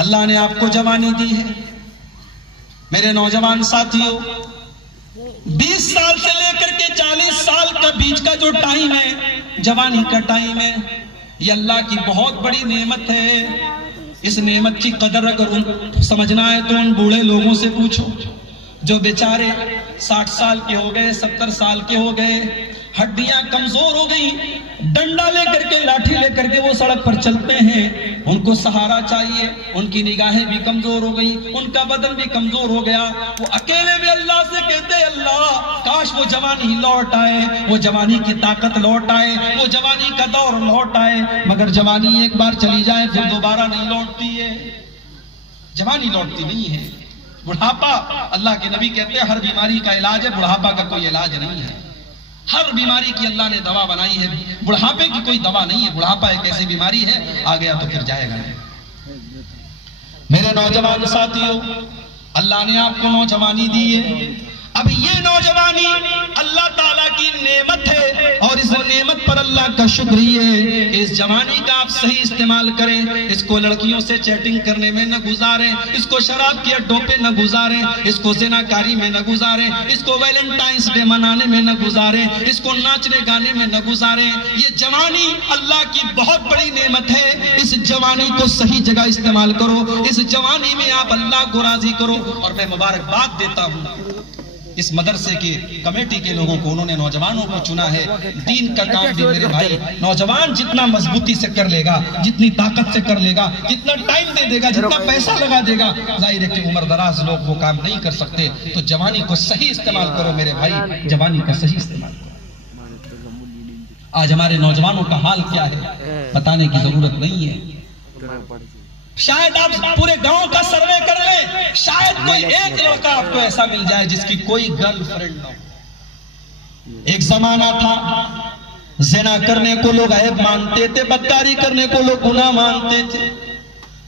اللہ نے آپ کو جوانی دی ہے. میرے نوجوان ساتھیوں، 20 سال سے لے کر کے 40 سال کا بیچ کا جو ٹائم ہے، جوانی کا ٹائم ہے، یہ اللہ کی بہت بڑی نعمت ہے. اس نعمت کی قدر اگر سمجھنا ہے تو ان بوڑھے لوگوں سے پوچھو جو بیچارے 60 سال کے ہو گئے، 70 سال کے ہو گئے، ہڈیاں کمزور ہو گئی، ڈنڈا لے کر کے، لاٹھی لے کر کے وہ سڑک پر چلتے ہیں. ان کو سہارا چاہیے، ان کی نگاہیں بھی کمزور ہو گئی، ان کا بدن بھی کمزور ہو گیا. وہ اکیلے میں اللہ سے کہتے اللہ کاش وہ جوانی لوٹ آئے، وہ جوانی کی طاقت لوٹ آئے، وہ جوانی کا دور لوٹ آئے. مگر جوانی ایک بار چلی جائے پھر دوبارہ نہیں لوٹتی ہے. جوانی لوٹتی نہیں ہے. بڑھاپا، اللہ کے نبی کہتے ہیں ہر بیماری کا علاج ہے، بڑھاپا کا کوئی علاج نہیں ہے. ہر بیماری کی اللہ نے دوا بنائی ہے، بڑھاپے کی کوئی دوا نہیں ہے. بڑھاپا ایک ایسی بیماری ہے، آ گیا تو پھر جائے گا. میرے نوجوان ساتھیوں، اللہ نے آپ کو نوجوانی دی ہے. اب یہ نوجوانی اللہ تعالیٰ کی نعمت ہے، اور اس نعمت پر اللہ کا شکریہ ہے کہ اس جوانی کا آپ صحیح استعمال کریں. اس کو لڑکیوں سے چیٹنگ کرنے میں نہ گزاریں، اس کو شراب کے اڈوں پہ نہ گزاریں، اس کو زناکاری میں نہ گزاریں، اس کو ویلنٹائنس ڈے منانے میں نہ گزاریں، اس کو ناچنے گانے میں نہ گزاریں. یہ جوانی اللہ کی بہت بڑی نعمت ہے. اس جوانی کو صحیح جگہ استعمال کرو، اس جوانی میں آپ اللہ کو راضی کرو. اور میں مبارکباد دیتا ہوں اس مدرسے کے کمیٹی کے لوگوں کو، انہوں نے نوجوانوں کو چنا ہے. دین کا کام بھی میرے بھائی نوجوان جتنا مضبوطی سے کر لے گا، جتنی طاقت سے کر لے گا، جتنا ٹائم دے دے گا، جتنا پیسہ لگا دے گا، ظاہر ہے کہ عمر دراز لوگ وہ کام نہیں کر سکتے. تو جوانی کو صحیح استعمال کرو میرے بھائی، جوانی کا صحیح استعمال کرو. آج ہمارے نوجوانوں کا حال کیا ہے بتانے کی ضرورت نہیں ہے. شاید آپ پورے گاؤں کا سروے کر لیں، شاید کوئی ایک لڑکا آپ کو ایسا مل جائے جس کی کوئی گرل فرینڈ نہ ہو. ایک زمانہ تھا زنا کرنے کو لوگ عیب مانتے تھے، بدکاری کرنے کو لوگ گناہ مانتے تھے.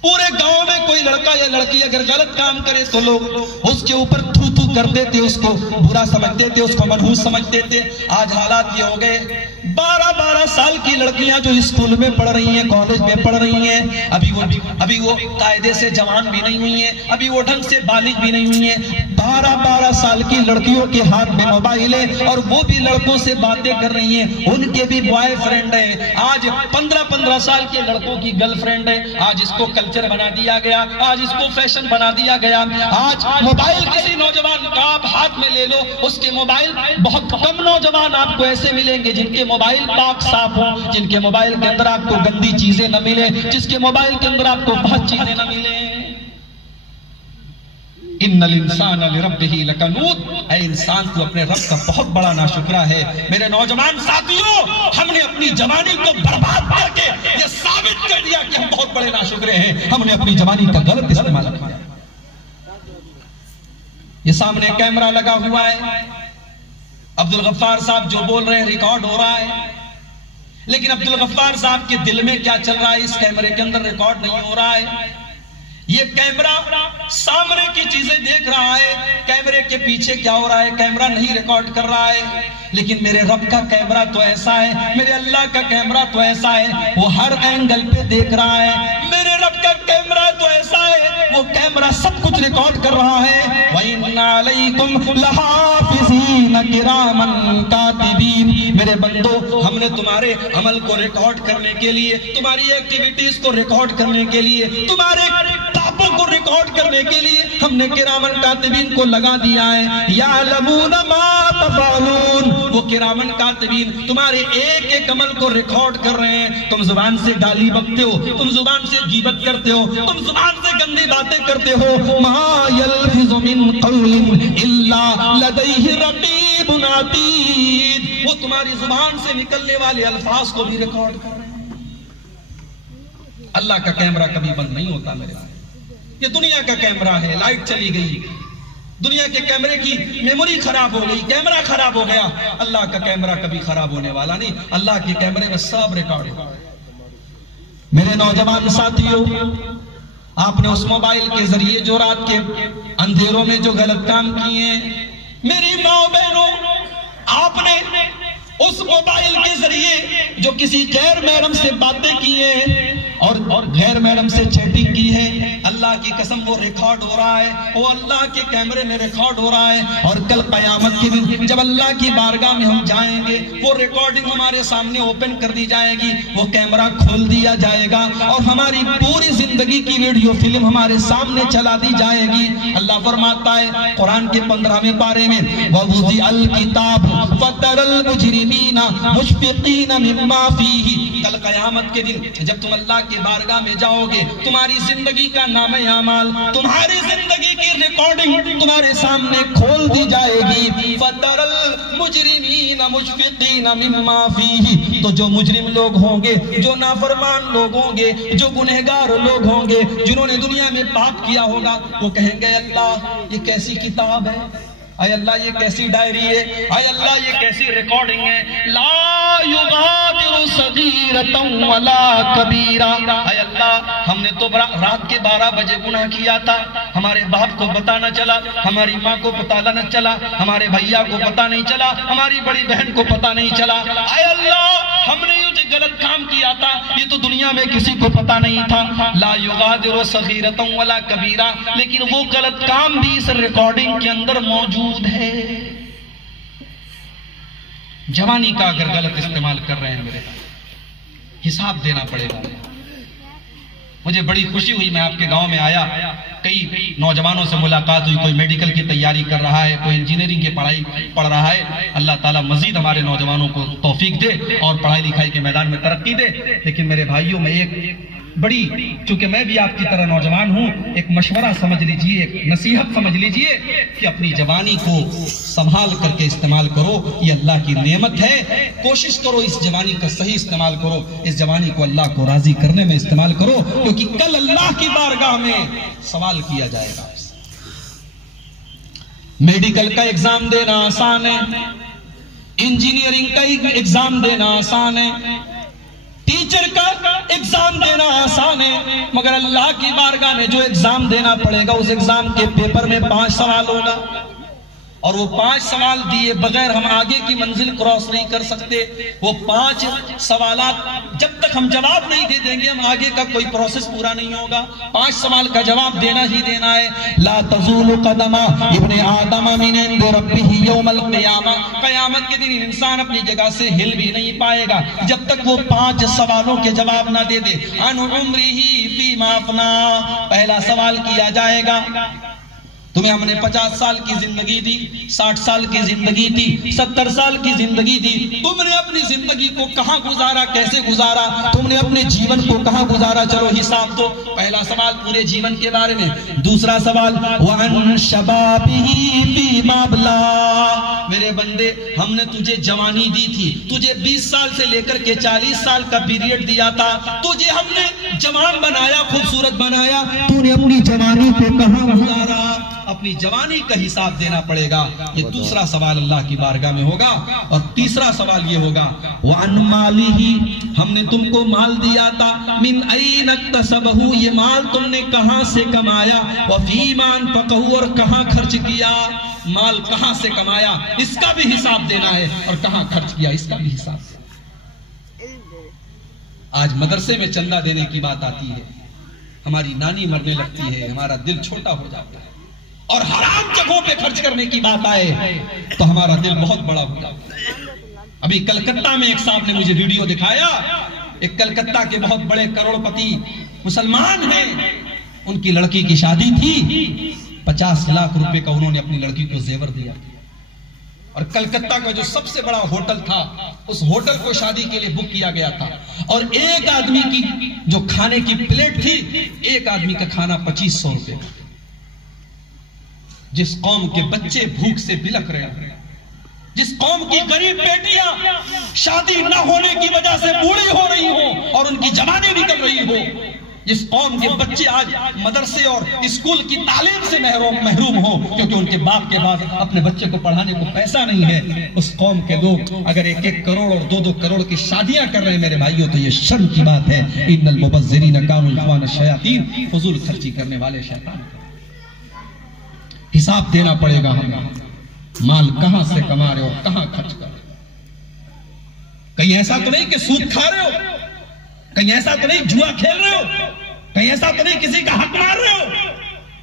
پورے گاؤں میں کوئی لڑکا یا لڑکی اگر غلط کام کرے تو لوگ اس کے اوپر تھو تھو کرتے تھے، اس کو برا سمجھتے تھے، اس کو منحوس سمجھتے تھے. آج حالات یہ ہو گئے 12 سال کی لڑکیاں جو اسکول میں پڑھ رہی ہیں، کالج میں پڑھ رہی ہیں، ابھی وہ قاعدے سے جوان بھی نہیں ہوئی ہیں، ابھی وہ ڈھنگ سے بالغ بھی نہیں ہوئی ہیں. 12-12 سال کی لڑکیوں کے ہاتھ میں موبائل ہے اور وہ بھی لڑکوں سے باتیں کر رہی ہیں، ان کے بھی بوائے فرینڈ ہیں۔ آج 15-15 سال کے لڑکوں کی گرل فرینڈ ہے۔ آج اس کو کلچر بنا دیا گیا، آج اس کو فیشن بنا دیا گیا۔ آج موبائل کسی نوجوان کا آپ ہاتھ میں لے لو، اس کے موبائل، بہت کم نوجوان آپ کو ایسے ملیں گے جن کے موبائل پاک صاف ہوں، جن کے موبائل کے اندر آپ کو گندی چیزیں نہ ملے، جس کے موبائل کے اندر آپ کو بہت چیزیں نہ ملیں۔ ان الانسان لربہ لکنود، اے انسان تو اپنے رب کا بہت بڑا ناشکرا ہے۔ میرے نوجوان ساتھیوں، ہم نے اپنی جوانی کو برباد کر کے یہ ثابت کر دیا کہ ہم بہت بڑے ناشکرے ہیں، ہم نے اپنی جوانی کا غلط استعمال کیا۔ یہ سامنے کیمرہ لگا ہوا ہے، عبدالغفار صاحب جو بول رہے ہیں ریکارڈ ہو رہا ہے، لیکن عبدالغفار صاحب کے دل میں کیا چل رہا ہے اس کیمرے کے اندر ریکارڈ نہیں ہو رہا ہے۔ یہ کیمرہ سامنے کی چیزیں دیکھ رہا ہے، کیمرے کے پیچھے کیا ہو رہا ہے کیمرہ نہیں ریکارڈ کر رہا ہے۔ لیکن میرے رب کا کیمرہ تو ایسا ہے، میرے اللہ کا کیمرہ تو ایسا ہے، وہ ہر اینگل پہ دیکھ رہا ہے۔ میرے رب کا کیمرہ تو ایسا ہے، وہ کیمرہ سب کچھ ریکارڈ کر رہا ہے۔ وَإِنَّ عَلَيْكُمْ لَحَافِظِينَ كِرَامًا كَاتِبِينَ، میرے بندو، ہم نے تمہارے عمل کو ریکارڈ کرنے کے لیے، تمہاری ایکٹیویٹیز کو ریکارڈ کرنے کے لیے، تمہارے پاپوں کو ریکارڈ کرنے کے لیے ہم نے کرامن کاتبین کو لگا دیا ہے۔ یعلمون ما تفعلون، وہ کرامن کاتبین تمہارے ایک ایک عمل کو ریکارڈ کر رہے ہیں۔ تم زبان سے گالی بکتے ہو، تم زبان سے غیبت کرتے ہو، تم زبان سے گندی باتیں کرتے ہو۔ ما یلفظ من قول الا لدیہ رقیب عتید، وہ تمہاری زبان سے نکلنے والے الفاظ کو بھی ریکارڈ کر رہے ہیں۔ اللہ کا کیمرہ کبھی بند نہیں ہوتا میرے بھائی، یہ دنیا کا کیمرہ ہے۔ لائٹ چلی گئی، دنیا کے کیمرے کی میموری خراب ہو گئی، کیمرہ خراب ہو گیا، اللہ کا کیمرہ کبھی خراب ہونے والا نہیں، اللہ کے کیمرے میں سب ریکارڈ ہے۔ میرے نوجوان ساتھیوں، آپ نے اس موبائل کے ذریعے جو رات کے اندھیروں میں جو غلط کام کیے ہیں، میری ماں بہنوں، آپ نے اس موبائل کے ذریعے جو کسی غیر محرم سے باتیں کی ہیں اور غیر محرم سے چیٹنگ کی ہے، اللہ کی قسم وہ ریکارڈ ہو رہا ہے، وہ اللہ کے کیمرے میں ریکارڈ ہو رہا ہے۔ اور کل قیامت کے دن جب اللہ کی بارگاہ میں ہم جائیں گے، وہ ریکارڈنگ ہمارے سامنے اوپن کر دی جائے گی، وہ کیمرہ کھول دیا جائے گا اور ہماری پوری زندگی کی ویڈیو فلم ہمارے سامنے چلا دی جائے گی۔ اللہ فرماتا ہے قرآن کے 15ویں پارے میں، وَوُضِعَ الْكِتَابُ فَتَرَى الْمُجْرِمِينَ مُشْفِقِينَ مِمَّا فِيهِ، کل قیامت کے دن جب تم اللہ کی بارگاہ میں جاؤ گے، تمہاری زندگی کا نام اعمال، تمہاری زندگی کی ریکارڈنگ تمہارے سامنے کھول دی جائے گی۔ فَتَرَى الْمُجْرِمِينَ مُشْفِقِينَ مِمَّا فِيهِ، تو جو مجرم لوگ ہوں گے، جو نافرمان لوگ ہوں گے، جو گنہگار لوگ ہوں گے، جنہوں نے دنیا میں پاپ کیا ہوگا، وہ کہیں گے اللہ یہ کیسی کتاب ہے، اے اللہ یہ کیسی ڈائری ہے، اے اللہ یہ کیسی ریکارڈنگ ہے، لا یغادر صغیرۃ ولا کبیرہ، اے اللہ ہم نے تو رات کے 12 بجے گناہ کیا تھا، ہمارے باپ کو پتہ نہ چلا، ہماری ماں کو پتہ نہ چلا، ہمارے بھیا کو پتہ نہیں چلا، ہماری بڑی بہن کو پتہ نہیں چلا، اے اللہ ہم نے یہ غلط کام کیا تھا، یہ تو دنیا میں کسی کو پتہ نہیں تھا، لا یغادر صغیرۃ ولا کبیرہ، لیکن وہ غلط کام بھی اس ریکارڈنگ کے اندر موجود ہے۔ جوانی کا اگر غلط استعمال کر رہے ہیں میرے حساب دینا پڑے گا۔ مجھے بڑی خوشی ہوئی، میں آپ کے گاؤں میں آیا، کئی نوجوانوں سے ملاقات ہوئی، کوئی میڈیکل کی تیاری کر رہا ہے، کوئی انجینئرنگ کی پڑھائی پڑھ رہا ہے۔ اللہ تعالیٰ مزید ہمارے نوجوانوں کو توفیق دے اور پڑھائی لکھائی کے میدان میں ترقی دے۔ لیکن میرے بھائیوں میں ایک بڑی، چونکہ میں بھی آپ کی طرح نوجوان ہوں، ایک مشورہ سمجھ لیجئے، ایک نصیحت سمجھ لیجئے کہ اپنی جوانی کو سنبھال کر کے استعمال کرو، یہ اللہ کی نعمت ہے، کوشش کرو اس جوانی کا صحیح استعمال کرو، اس جوانی کو اللہ کو راضی کرنے میں استعمال کرو، کیونکہ کل اللہ کی بارگاہ میں سوال کیا جائے گا۔ میڈیکل کا ایگزام دینا آسان ہے، انجینئرنگ کا ایگزام دینا آسان ہے، ٹیچر کا ایگزام دینا آسان ہے، مگر اللہ کی بارگاہ میں جو ایگزام دینا پڑے گا، اس ایگزام کے پیپر میں 5 سوال ہوگا، اور وہ 5 سوال دیے بغیر ہم آگے کی منزل کراس نہیں کر سکتے. وہ 5 سوالات جب تک ہم جواب نہیں دے دیں گے ہم آگے کا کوئی پروسیس پورا نہیں ہوگا. 5 سوال کا جواب دینا ہی دینا ہے. لا تزول قدم ابن آدم من عند ربہ یوم القیامہ. قیامت کے دن انسان اپنی جگہ سے ہل بھی نہیں پائے گا جب تک وہ 5 سوالوں کے جواب نہ دے دے. عن عمرہ فیما افنا. پہلا سوال کیا جائے گا تمہیں ہم نے 50 سال کی زندگی دی, 60 سال کی زندگی دی, 70 سال کی زندگی دی, تم نے اپنی زندگی کو کہاں گزارا, کیسے گزارا, تم نے اپنے جیون کو کہاں گزارا, چلو حساب دو. پہلا سوال پورے جیون کے بارے میں. دوسرا سوال وَعَنْ شَبَابِهِ فِيمَا أَبْلَىٰ. میرے بندے ہم نے تجھے جوانی دی تھی, تجھے 20 سال سے لے کر کے 40 سال کا پیریڈ دیا تھا, تجھے ہم نے جوان بنایا, خوبصورت بنایا, تو نے اپنی جوانی کو کہاں گزارا. اپنی جوانی کا حساب دینا پڑے گا. یہ دوسرا سوال اللہ کی بارگاہ میں ہوگا. اور تیسرا سوال یہ ہوگا وَعَنْ مَالِهِ. ہم نے تم کو مال دیا تھا, مِنْ أَيْنَ اكْتَسَبَهُ. یہ مال تم نے کہاں سے کمایا, وَفِيمَا أَنْفَقَهُ. اور کہاں خرچ کیا. مال کہاں سے کمایا اس کا بھی حساب دینا ہے, اور کہاں خرچ کیا اس کا بھی حساب دینا. آج مدرسے میں چندہ دینے کی بات آتی ہے, ہماری نانی مرنے لگتی ہے, ہمارا دل چھوٹا ہو جاتا ہے. اور حرام جگہوں پہ خرچ کرنے کی بات آئے تو ہمارا دل بہت بڑا ہو جاتا ہے. ابھی کلکتہ میں ایک صاحب نے مجھے ویڈیو دکھایا. ایک کلکتہ کے بہت بڑے کروڑ پتی مسلمان ہیں, ان کی لڑکی کی شادی تھی, 50 لاکھ روپے کا انہوں نے اپنی لڑکی کو زیور دیا. اور کلکتہ کا جو سب سے بڑا ہوٹل تھا, اس ہوٹل کو شادی کے لیے بک کیا گیا تھا. اور ایک آدمی کی جو کھانے کی پلیٹ تھی, ایک آدمی کا کھانا 2500 روپے کا. جس قوم کے بچے بھوک سے بلک رہے ہیں, جس قوم کی غریب بیٹیاں شادی نہ ہونے کی وجہ سے بوڑھی ہو رہی ہوں اور ان کی جوانی نکل رہی ہو, جس قوم کے بچے آج مدرسے اور اسکول کی تعلیم سے محروم ہوں کیونکہ ان کے باپ کے بعد اپنے بچے کو پڑھانے کو پیسہ نہیں ہے, اس قوم کے لوگ اگر 1-1 کروڑ اور 2-2 کروڑ کی شادیاں کر رہے ہیں میرے بھائیوں, تو یہ شرم کی بات ہے. ان المبذرین کانوا اخوان الشیاطین. فضول خرچی کرنے والے شیطان. حساب دینا پڑے گا ہمیں, مال کہاں سے کما رہے ہو, کہاں خرچ کر رہے ہو. کہیں ایسا تو نہیں کہ سود کھا رہے ہو, کہیں ایسا تو نہیں جوا کھیل رہے ہو, کہیں ایسا تو نہیں کسی کا حق مار رہے ہو.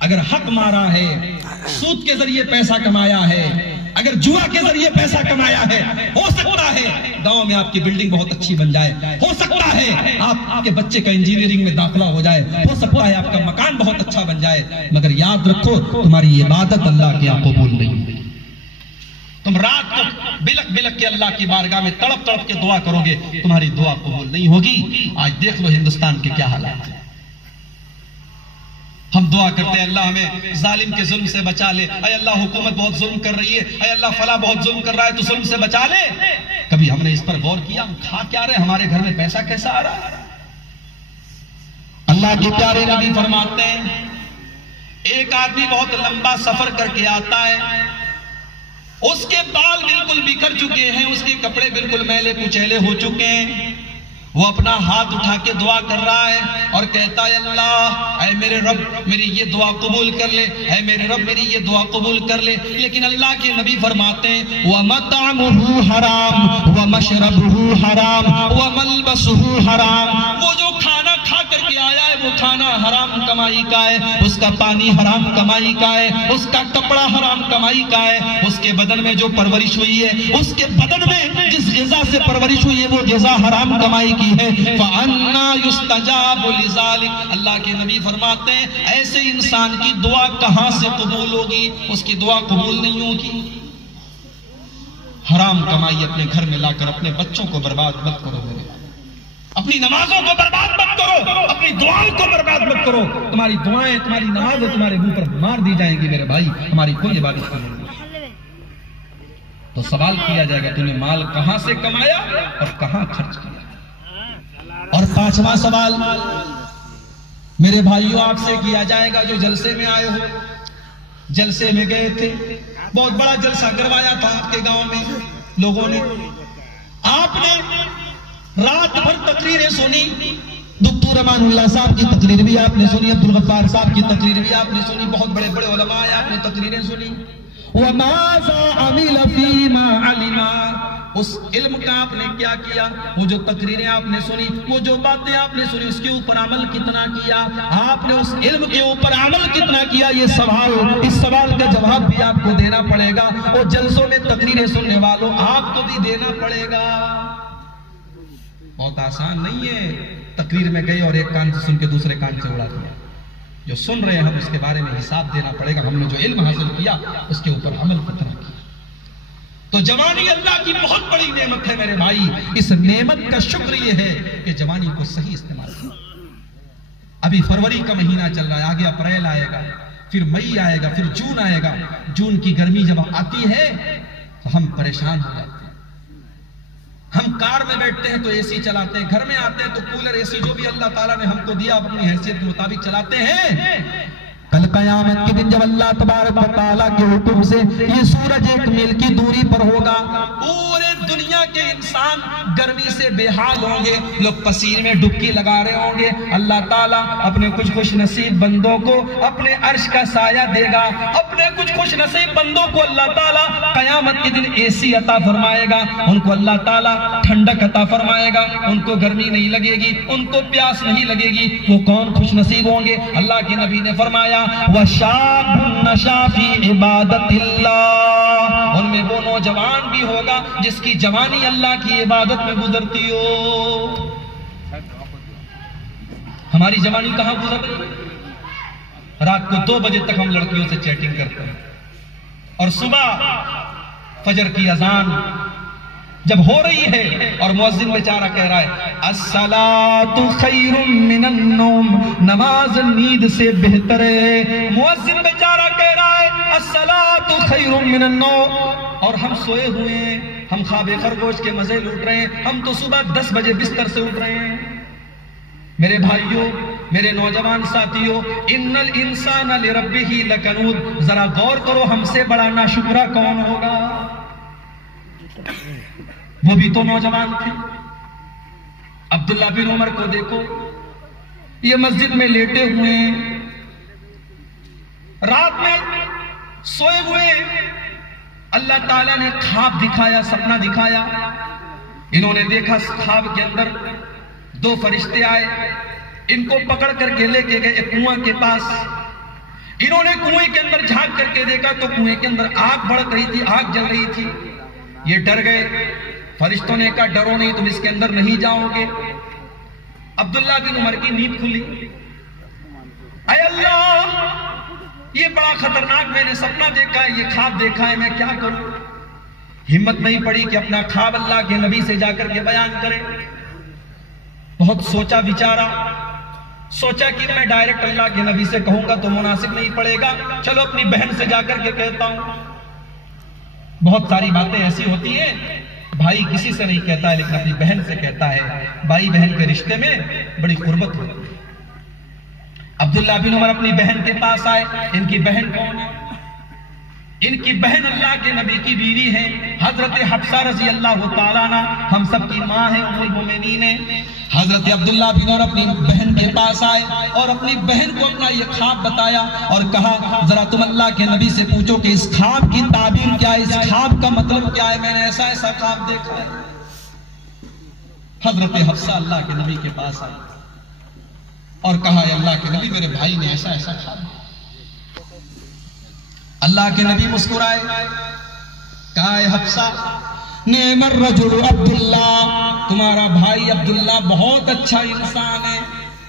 اگر حق مارا ہے, سود کے ذریعے پیسہ کمایا ہے, اگر جوا کے ذریعے پیسہ کمایا ہے, ہو سکتا ہے گاؤں میں آپ کی بلڈنگ بہت اچھی بن جائے, ہو سکتا ہے آپ کے بچے کا انجینئرنگ میں داخلہ ہو جائے, ہو سکتا ہے آپ کا مکان بہت اچھا بن جائے, مگر یاد رکھو تمہاری عبادت اللہ کے یہاں قبول نہیں ہوگی. تم رات کو بلک بلک کے اللہ کی بارگاہ میں تڑپ تڑپ کے دعا کرو گے, تمہاری دعا قبول نہیں ہوگی. آج دیکھ لو ہندوستان کے کیا حالات ہیں. ہم دعا کرتے ہیں اللہ ہمیں ظالم کے ظلم سے بچا لے, اے اللہ حکومت بہت ظلم کر رہی ہے, اے اللہ فلاں بہت ظلم کر رہا ہے, تو ظلم سے بچا لے. کبھی ہم نے اس پر غور کیا ہم کھا کیا رہے, ہمارے گھر میں پیسہ کیسا آ رہا ہے. اللہ کے پیارے نبی فرماتے ہیں ایک آدمی بہت لمبا سفر کر کے آتا ہے, اس کے بال بالکل بکھر چکے ہیں, اس کے کپڑے بالکل میلے کچیلے ہو چکے ہیں. وہ اپنا ہاتھ اٹھا کے دعا کر رہا ہے اور کہتا ہے اللہ اے میرے رب میری یہ دعا قبول کر لے, اے میرے رب میری یہ دعا قبول کر لے. لیکن اللہ کے نبی فرماتے ہیں وَمَطْعَمُهُ حَرَامٌ وَمَشْرَبُهُ حَرَامٌ وَمَلْبَسُهُ حَرَامٌ. وہ جو کھانا کھا کر کے آیا ہے وہ کھانا حرام کمائی کا ہے, اس کا پانی حرام کمائی کا ہے, اس کا کپڑا حرام کمائی کا ہے, اس کے بدن میں جو پرورش ہوئی ہے, اس کے بدن میں جس غذا سے پرورش ہوئی ہے وہ غذا حرام کمائی کی ہے. فَأَنَّا يُسْتَجَابُ لِذَالِكَ. اللہ کے نبی فرماتے ہیں ایسے انسان کی دعا کہاں سے قبول ہوگی, اس کی دعا قبول نہیں ہوگی. حرام کمائی اپنے گھر میں لا کر اپنے بچوں کو برباد مت کرو, اپنی نمازوں کو برباد مت کرو, اپنی دعاؤں کو برباد مت کرو. تمہاری دعائیں تمہاری نمازیں تمہارے منہ پر مار دی جائیں گی میرے بھائی, ہماری کوئی عبادت نہیں. تو سوال کیا جائے گا تم نے مال کہاں سے کمایا اور کہاں خرچ کیا. اور 5واں سوال میرے بھائیوں آپ سے کیا جائے گا جو جلسے میں آئے ہو, جلسے میں گئے تھے, بہت بڑا جلسہ کروایا تھا آپ کے گاؤں میں لوگوں نے, آپ نے رات بھر تقریریں سنی, دکتور امان اللہ صاحب کی تقریر بھی آپ نے سنی, عبدالغفار صاحب کی تقریر بھی آپ نے سنی, بہت بڑے بڑے علماء آپ نے تقریریں سنی. وَمَاذَا عَمِلَ فِيمَا عَلِمَا، اس علم کا آپ نے کیا کیا، وہ جو تقریریں آپ نے سنی، وہ جو باتیں آپ نے سنی، اس کے اوپر عمل کتنا کیا، آپ نے اس علم کے اوپر عمل کتنا کیا، یہ سوال، اس سوال کا جواب بھی آپ کو دینا پڑے گا، وہ جلسوں میں تقریریں سننے والوں آپ کو بھی دینا پڑے گا۔ بہت آسان نہیں ہے تقریر میں گئے اور ایک کان سے سن کے دوسرے کان سے اڑا دیا، جو سن رہے ہیں ہم اس کے بارے میں حساب دینا پڑے گا، ہم نے جو علم حاصل کیا اس کے اوپر عمل کتنا کیا۔ تو جوانی اللہ کی بہت بڑی نعمت ہے میرے بھائی، اس نعمت کا شکر یہ ہے کہ جوانی کو صحیح استعمال کریں۔ ابھی فروری کا مہینہ چل رہا ہے، آگے اپریل آئے گا، پھر مئی آئے گا، پھر جون آئے گا۔ جون کی گرمی جب آتی ہے تو ہم پریشان ہو جاتے ہیں، ہم کار میں بیٹھتے ہیں تو اے سی چلاتے ہیں، گھر میں آتے ہیں تو کولر اے سی جو بھی اللہ تعالیٰ نے ہم کو دیا اپنی حیثیت کے مطابق چلاتے ہیں۔ کل قیامت کے دن جب اللہ تبارک و تعالیٰ کے حکم سے یہ سورج 1 میل کی دوری پر ہوگا، پورے دنیا کے انسان گرمی سے بے حال ہوں گے، لوگ پسینے میں ڈبکی لگا رہے ہوں گے، اللہ تعالیٰ اپنے کچھ خوش نصیب بندوں کو اپنے عرش کا سایہ دے گا، اپنے کچھ خوش نصیب بندوں کو اللہ تعالیٰ قیامت کے دن اے سی عطا فرمائے گا، ان کو اللہ تعالیٰ ٹھنڈک عطا فرمائے گا، ان کو گرمی نہیں لگے گی، ان کو پیاس نہیں لگے گی۔ وہ کون خوش نصیب ہوں گے؟ اللہ کے نبی نے فرمایا وَشَابٌ نَشَا فِي عِبَادَةِ اللَّهِ، ان میں وہ نوجوان بھی ہوگا جس کی جوانی اللہ کی عبادت میں گزرتی ہو۔ ہماری جوانی کہاں گزر رہی ہے؟ رات کو 2 بجے تک ہم لڑکیوں سے چیٹنگ کرتے ہیں، اور صبح فجر کی اذان جب ہو رہی ہے اور مؤذن بیچارہ کہہ رہا ہے الصلاۃ خیر من النوم، نماز نیند سے بہتر ہے، مؤذن بیچارہ کہہ رہا ہے الصلاۃ خیر من النوم، اور ہم سوئے ہوئے ہیں، ہم خواب خرگوش کے مزے لوٹ رہے ہیں، ہم تو صبح 10 بجے بستر سے اٹھ رہے ہیں۔ میرے بھائیوں، میرے نوجوان ساتھیوں، ان الانسان لربہ لکنود، ذرا غور کرو ہم سے بڑا ناشکرا کون ہوگا؟ وہ بھی تو نوجوان تھے۔ عبداللہ بن عمر کو دیکھو، یہ مسجد میں لیٹے ہوئے ہیں، رات میں سوئے ہوئے، اللہ تعالیٰ نے خواب دکھایا، سپنا دکھایا، انہوں نے دیکھا خواب کے اندر 2 فرشتے آئے، ان کو پکڑ کر کے لے کے گئے ایک کنواں کے پاس، انہوں نے کنویں کے اندر جھانک کر کے دیکھا تو کنویں کے اندر آگ بھڑک رہی تھی، آگ جل رہی تھی، یہ ڈر گئے، فرشتوں نے کہا ڈرو نہیں، تم اس کے اندر نہیں جاؤ گے۔ عبداللہ بن عمر کی نیند کھلی، اے اللہ یہ بڑا خطرناک میں نے سپنا دیکھا ہے، یہ خواب دیکھا ہے، میں کیا کروں؟ ہمت نہیں پڑی کہ اپنا خواب اللہ کے نبی سے جا کر کے بیان کرے، بہت سوچا بیچارہ، سوچا کہ میں ڈائریکٹ اللہ کے نبی سے کہوں گا تو مناسب نہیں پڑے گا، چلو اپنی بہن سے جا کر کے کہتا ہوں۔ بہت ساری باتیں ایسی ہوتی ہیں بھائی کسی سے نہیں کہتا ہے لیکن اپنی بہن سے کہتا ہے، بھائی بہن کے رشتے میں بڑی قربت ہوتی ہے۔ عبداللہ بن عمر اپنی بہن کے پاس آئے، ان کی بہن کون ہے؟ ان کی بہن اللہ کے نبی کی بیوی ہے، حضرت حفصہ رضی اللہ تعالیٰ عنہ، ہم سب کی ماں ہے، ام المومنین ہے۔ حضرت عبداللہ بن عمر اپنی بہن کے پاس آئے اور اپنی بہن کو اپنا یہ خواب بتایا اور کہا ذرا تم اللہ کے نبی سے پوچھو کہ اس خواب کی تعبیر کیا ہے، اس خواب کا مطلب کیا ہے، میں نے ایسا ایسا خواب دیکھا ہے۔ حضرت حفصہ اللہ کے نبی کے پاس آئے اور کہا اے اللہ کے نبی میرے بھائی نے ایسا ایسا خواب دیکھا۔ اللہ کے نبی مسکرائے، کہا اے حفصہ نعم الرجل عبداللہ، تمہارا بھائی عبداللہ بہت اچھا انسان ہے،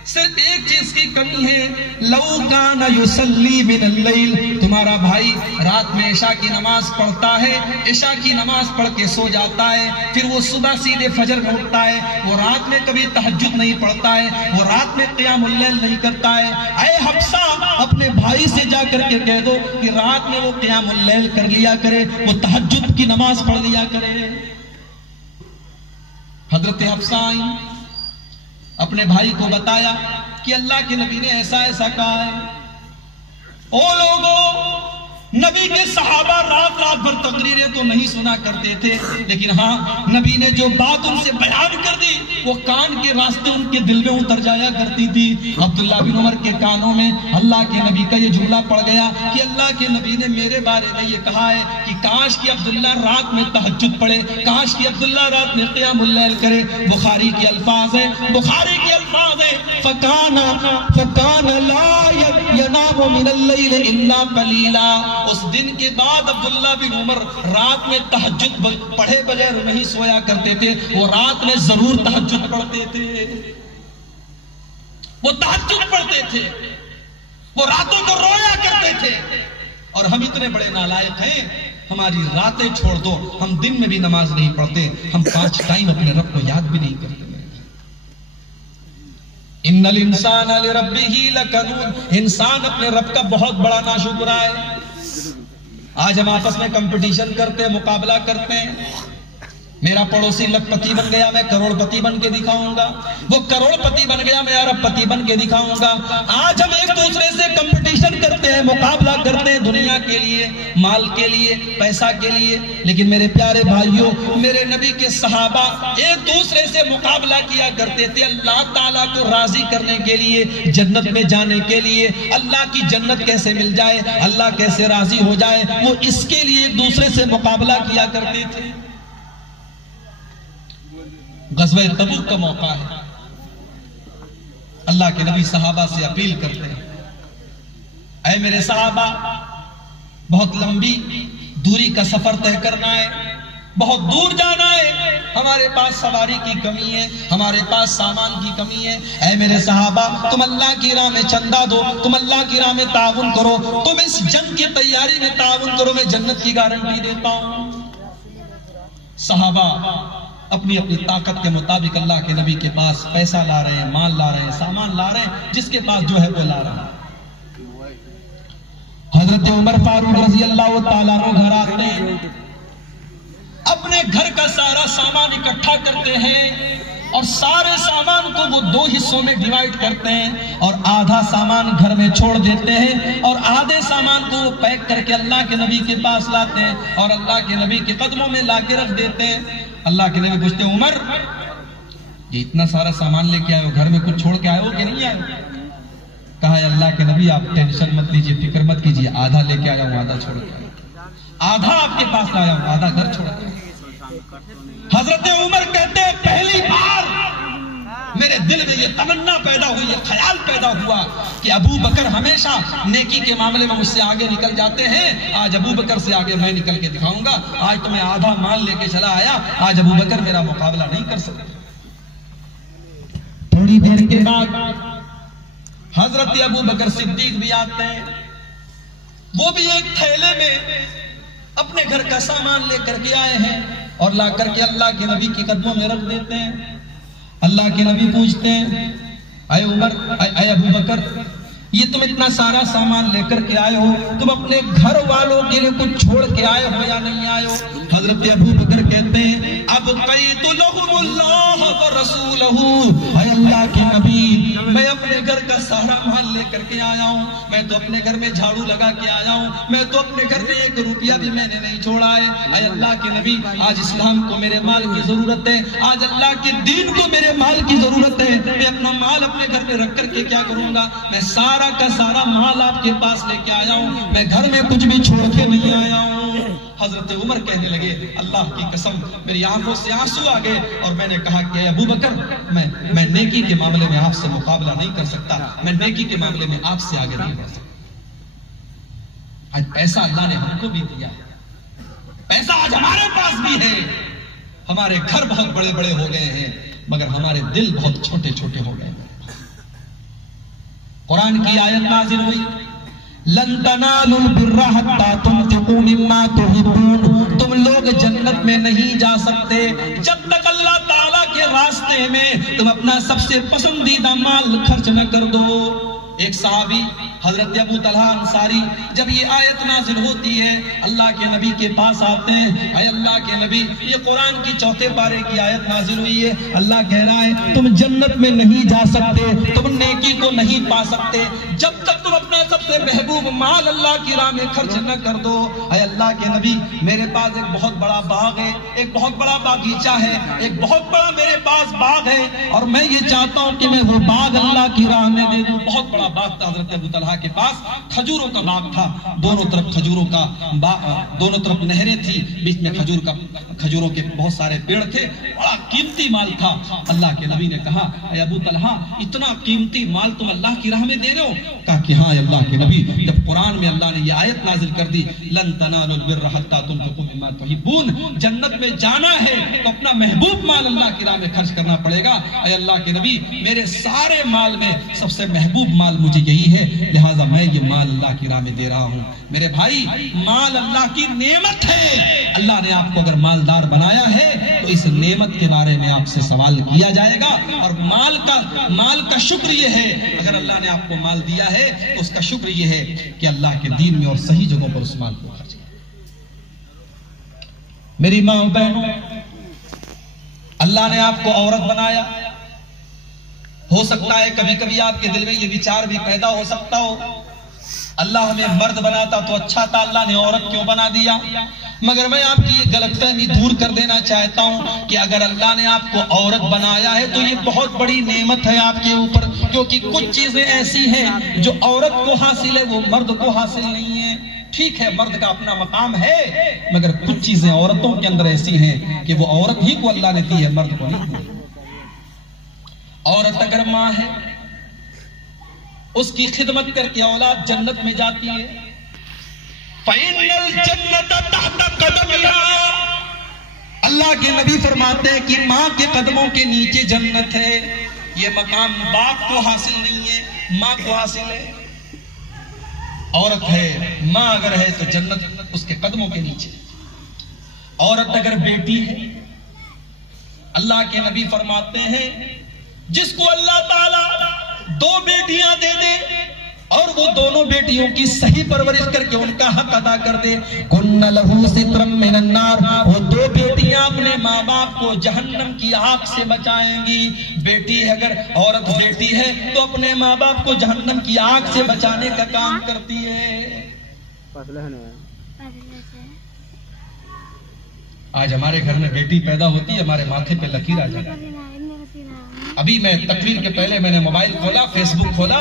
صرف ایک چیز کی کمی ہے، لو کان یصلی من اللیل، تمہارا بھائی رات میں عشاء کی نماز پڑھتا ہے، عشاء کی نماز پڑھ کے سو جاتا ہے، پھر وہ صبح سیدھے فجر میں اٹھتا ہے، وہ رات میں کبھی تہجد نہیں پڑھتا ہے، وہ رات میں قیام اللیل نہیں کرتا ہے۔ اے حفصہ اپنے بھائی سے جا کر کے کہہ دو کہ رات میں وہ قیام اللیل کر لیا کرے، وہ تہجد کی نماز پڑھ لیا کرے۔ حضرت حفصہ آئی، اپنے بھائی کو بتایا کہ اللہ کے نبی نے ایسا ایسا کہا ہے۔ او لوگوں، نبی کے صحابہ رات رات بھر تقریریں تو نہیں سنا کرتے تھے، لیکن ہاں نبی نے جو بات ان سے بیان کر دی وہ کان کے راستے ان کے دل میں اتر جایا کرتی تھی۔ عبداللہ بن عمر کے کانوں میں اللہ کے نبی کا یہ جملہ پڑ گیا کہ اللہ کے نبی نے میرے بارے میں یہ کہا ہے کہ کاش کہ عبداللہ رات میں تہجد پڑھے، کاش کہ عبداللہ رات میں قیام اللیل کرے۔ بخاری کے الفاظ ہیں، بخاری کے الفاظ ہیں، فَكَانَ لَا يَنَامُ مِنَ اللَّيْلِ إِلَّا قَلِيلًا۔ اس دن کے بعد عبداللہ بن عمر رات میں تہجد پڑھے بغیر نہیں سویا کرتے تھے، وہ رات میں ضرور تہجد پڑھتے تھے، وہ تہجد پڑھتے تھے، وہ راتوں کو رویا کرتے تھے۔ اور ہم اتنے بڑے نالائق ہیں، ہماری راتیں چھوڑ دو، ہم دن میں بھی نماز نہیں پڑھتے، ہم 5 ٹائم اپنے رب کو یاد بھی نہیں کرتے۔ ان الانسان لربہ لکنود، انسان اپنے رب کا بہت بڑا ناشکرا ہے۔ آج ہم آپس میں کمپٹیشن کرتے ہیں، مقابلہ کرتے ہیں، میرا پڑوسی لکھ پتی بن گیا، میں کروڑ پتی بن کے دکھاؤں گا، وہ کروڑ پتی بن گیا، میں ارب پتی بن کے دکھاؤں گا۔ آج ہم ایک دوسرے سے کمپٹیشن کرتے ہیں، مقابلہ کرتے ہیں دنیا کے لیے، مال کے لیے، پیسہ کے لیے۔ لیکن میرے پیارے بھائیوں، میرے نبی کے صحابہ ایک دوسرے سے مقابلہ کیا کرتے تھے اللہ تعالیٰ کو راضی کرنے کے لیے، جنت میں جانے کے لیے، اللہ کی جنت کیسے مل جائے، اللہ کیسے راضی ہو جائے، وہ اس کے لیے ایک دوسرے سے مقابلہ کیا کرتے تھے۔ غزوہ تبوک کا موقع ہے، اللہ کے نبی صحابہ سے اپیل کرتے ہیں، اے میرے صحابہ، بہت لمبی دوری کا سفر طے کرنا ہے، بہت دور جانا ہے، ہمارے پاس سواری کی کمی ہے، ہمارے پاس سامان کی کمی ہے، اے میرے صحابہ تم اللہ کی راہ میں چندہ دو، تم اللہ کی راہ میں تعاون کرو، تم اس جنگ کی تیاری میں تعاون کرو، میں جنت کی گارنٹی دیتا ہوں۔ صحابہ اپنی اپنی طاقت کے مطابق اللہ کے نبی کے پاس پیسہ لا رہے ہیں، مال لا رہے ہیں، سامان لا رہے ہیں، جس کے پاس جو ہے وہ لا رہا ہے۔ حضرت عمر فاروق رضی اللہ تعالیٰ عنہ گھر آتے ہیں، اپنے گھر کا سارا سامان اکٹھا کرتے ہیں اور سارے سامان کو وہ 2 حصوں میں ڈیوائیڈ کرتے ہیں اور آدھا سامان گھر میں چھوڑ دیتے ہیں اور آدھے سامان کو وہ پیک کر کے اللہ کے نبی کے پاس لاتے ہیں اور اللہ کے نبی کے قدموں میں لا کے رکھ دیتے ہیں۔ اللہ کے نبی پوچھتے ہیں، عمر یہ اتنا سارا سامان لے کے آئے ہو، گھر میں کچھ چھوڑ کے آئے ہو کہ نہیں آئے ہو؟ کہا ہے اللہ کے نبی آپ ٹینشن مت لیجئے، فکر مت کیجئے، آدھا لے کے آیا ہوں، آدھا چھوڑ کے آیا ہوں، آدھا آپ کے پاس لایا ہوں، آدھا گھر چھوڑ کے آیا۔ حضرت عمر کہتے ہیں پہلی بار میرے دل میں یہ تمنا پیدا ہوئی، یہ خیال پیدا ہوا کہ ابو بکر ہمیشہ نیکی کے معاملے میں مجھ سے آگے نکل جاتے ہیں، آج ابو بکر سے آگے میں نکل کے دکھاؤں گا۔ آج تو میں آدھا مال لے کے چلا آیا، آج ابو بکر میرا مقابلہ نہیں کر سکتے۔ تھوڑی دیر کے بعد حضرت ابو بکر صدیق بھی آتے ہیں، وہ بھی ایک تھیلے میں اپنے گھر کا سامان لے کر کے آئے ہیں اور لا کر کے اللہ کے نبی کے قدموں میں رکھ دیتے ہیں۔ اللہ کے نبی پوچھتے ہیں، اے عمر، اے ابو بکر، یہ تم اتنا سارا سامان لے کر کے آئے ہو، تم اپنے گھر والوں کے لیے کچھ چھوڑ کے آئے ہو یا نہیں آئے ہو؟ حضرت ابو بکر کہتے ہیں، ابقیت لہم اللہ ورسولہ، اے اللہ کے نبی، میں اپنے گھر کا سارا مال لے کر کے آیا ہوں، میں تو اپنے گھر میں جھاڑو لگا کے آیا ہوں، میں تو اپنے گھر میں 1 روپیہ بھی میں نے نہیں چھوڑا ہے۔ اے اللہ کے نبی، آج اسلام کو میرے مال کی ضرورت ہے، آج اللہ کے دین کو میرے مال کی ضرورت ہے، میں اپنا مال اپنے گھر میں رکھ کر کے کیا کروں گا؟ میں سارا کا سارا مال آپ کے پاس لے کے آیا ہوں، میں گھر میں کچھ بھی چھوڑ کے نہیں آیا ہوں۔ حضرت عمر کہنے لگے، اللہ کی قسم میری آنکھوں سے آنسو آ گئے اور میں نے کہا کہ ابو بکر، میں نیکی کے معاملے میں آپ سے مقابلہ نہیں کر سکتا، میں نیکی کے معاملے میں آپ سے آگے نہیں بڑھ سکتا۔ آج پیسہ اللہ نے ہم کو بھی دیا، پیسہ آج ہمارے پاس بھی ہے، ہمارے گھر بہت بڑے بڑے ہو گئے ہیں مگر ہمارے دل بہت چھوٹے چھوٹے ہو گئے ہیں۔ قرآن کی آیت نازل ہوئی، لن تنالوا البر حتى تنفقوا مما تحبون، تم لوگ جنت میں نہیں جا سکتے جب تک اللہ تعالیٰ کے راستے میں تم اپنا سب سے پسندیدہ مال خرچ نہ کر دو۔ ایک صحابی حضرت ابو طلحہ انصاری جب یہ آیت نازل ہوتی ہے اللہ کے نبی کے پاس آتے ہیں، اے اللہ کے نبی، یہ قرآن کی 4 پارے کی آیت نازل ہوئی ہے، اللہ کہہ رہا ہے تم جنت میں نہیں جا سکتے، تم نیکی کو نہیں پا سکتے جب تک تم اپنا سب سے محبوب مال اللہ کی راہ میں خرچ نہ کر دو. اے اللہ کے نبی میرے پاس ایک بہت بڑا باغ ہے, ایک بہت بڑا باغیچہ ہے, ایک بہت بڑا میرے پاس باغ ہے, اور میں یہ چاہتا ہوں کہ میں وہ باغ اللہ کی راہ میں دے دوں. بہت بڑا باغ تھا حضرت ابو طلحہ کے پاس, کھجوروں کا باغ تھا, دونوں طرف کھجوروں کا دونوں طرف نہریں تھی, بیچ میں کھجوروں کے بہت سارے پیڑ تھے, بڑا قیمتی مال تھا. اللہ کے نبی نے کہا اے ابو طلحہ اتنا قیمتی مال تم اللہ کی راہ میں دے رہے ہو؟ کہا کہ ہاں اللہ کے نبی. جب قرآن میں اللہ نے یہ آیت نازل کر دی لن تنالوا البر حتى تنفقوا مما تحبون, جنت میں جانا ہے تو اپنا محبوب مال اللہ کی راہ میں خرچ کرنا پڑے گا. اے اللہ کے نبی میرے سارے مال میں سب سے محبوب مال مجھے یہی ہے, لہٰذا میں یہ مال اللہ کی راہ میں دے رہا ہوں. میرے بھائی مال اللہ کی نعمت ہے. اللہ نے آپ کو اگر مالدار بنایا ہے تو اس نعمت کے بارے میں آپ سے سوال کیا جائے گا, اور مال کا شکر یہ ہے اگر اللہ نے آپ کو مال دیا ہے تو اس کا شکر یہ ہے کہ اللہ کے دین میں اور صحیح جگہوں پر اس مال کو خرچ کیا. میری ماں اور بہنوں, اللہ نے آپ کو عورت بنایا. ہو سکتا ہے کبھی کبھی آپ کے دل میں یہ وچار بھی پیدا ہو سکتا ہو اللہ ہمیں مرد بناتا تو اچھا تھا, اللہ نے عورت کیوں بنا دیا. مگر میں آپ کی یہ غلط فہمی دور کر دینا چاہتا ہوں کہ اگر اللہ نے آپ کو عورت بنایا ہے تو یہ بہت بڑی نعمت ہے آپ کے اوپر, کیونکہ کچھ چیزیں ایسی ہیں جو عورت کو حاصل ہے وہ مرد کو حاصل نہیں ہے. ٹھیک ہے مرد کا اپنا مقام ہے, مگر کچھ چیزیں عورتوں کے اندر ایسی ہیں کہ وہ عورت ہی کو اللہ نے دی ہے, مرد کو نہیں دی. عورت اگر ماں ہے اس کی خدمت کر کے اولاد جنت میں جاتی ہے. فَإِنَّ الْجَنَّةَ تَحْتَ قَدَمِهَا, اللہ کے نبی فرماتے ہیں کہ ماں کے قدموں کے نیچے جنت ہے. یہ مقام باپ کو حاصل نہیں ہے, ماں کو حاصل ہے. عورت ہے, ماں اگر ہے تو جنت اس کے قدموں کے نیچے. عورت اگر بیٹی ہے, اللہ کے نبی فرماتے ہیں جس کو اللہ تعالی 2 بیٹیاں دے دے اور وہ دونوں بیٹیوں کی صحیح پرورش کر کے ان کا حق ادا کر دے, کن لہو سترم من النار, وہ 2 بیٹیاں اپنے ماں باپ کو جہنم کی آگ سے بچائیں گی. بیٹی اگر عورت بیٹی ہے تو اپنے ماں باپ کو جہنم کی آگ سے بچانے کا کام کرتی ہے. آج ہمارے گھر میں بیٹی پیدا ہوتی ہے ہمارے ماتھے پہ لکیر آ جاتی ہے. ابھی میں تقریر کے پہلے میں نے موبائل کھولا, فیس بک کھولا,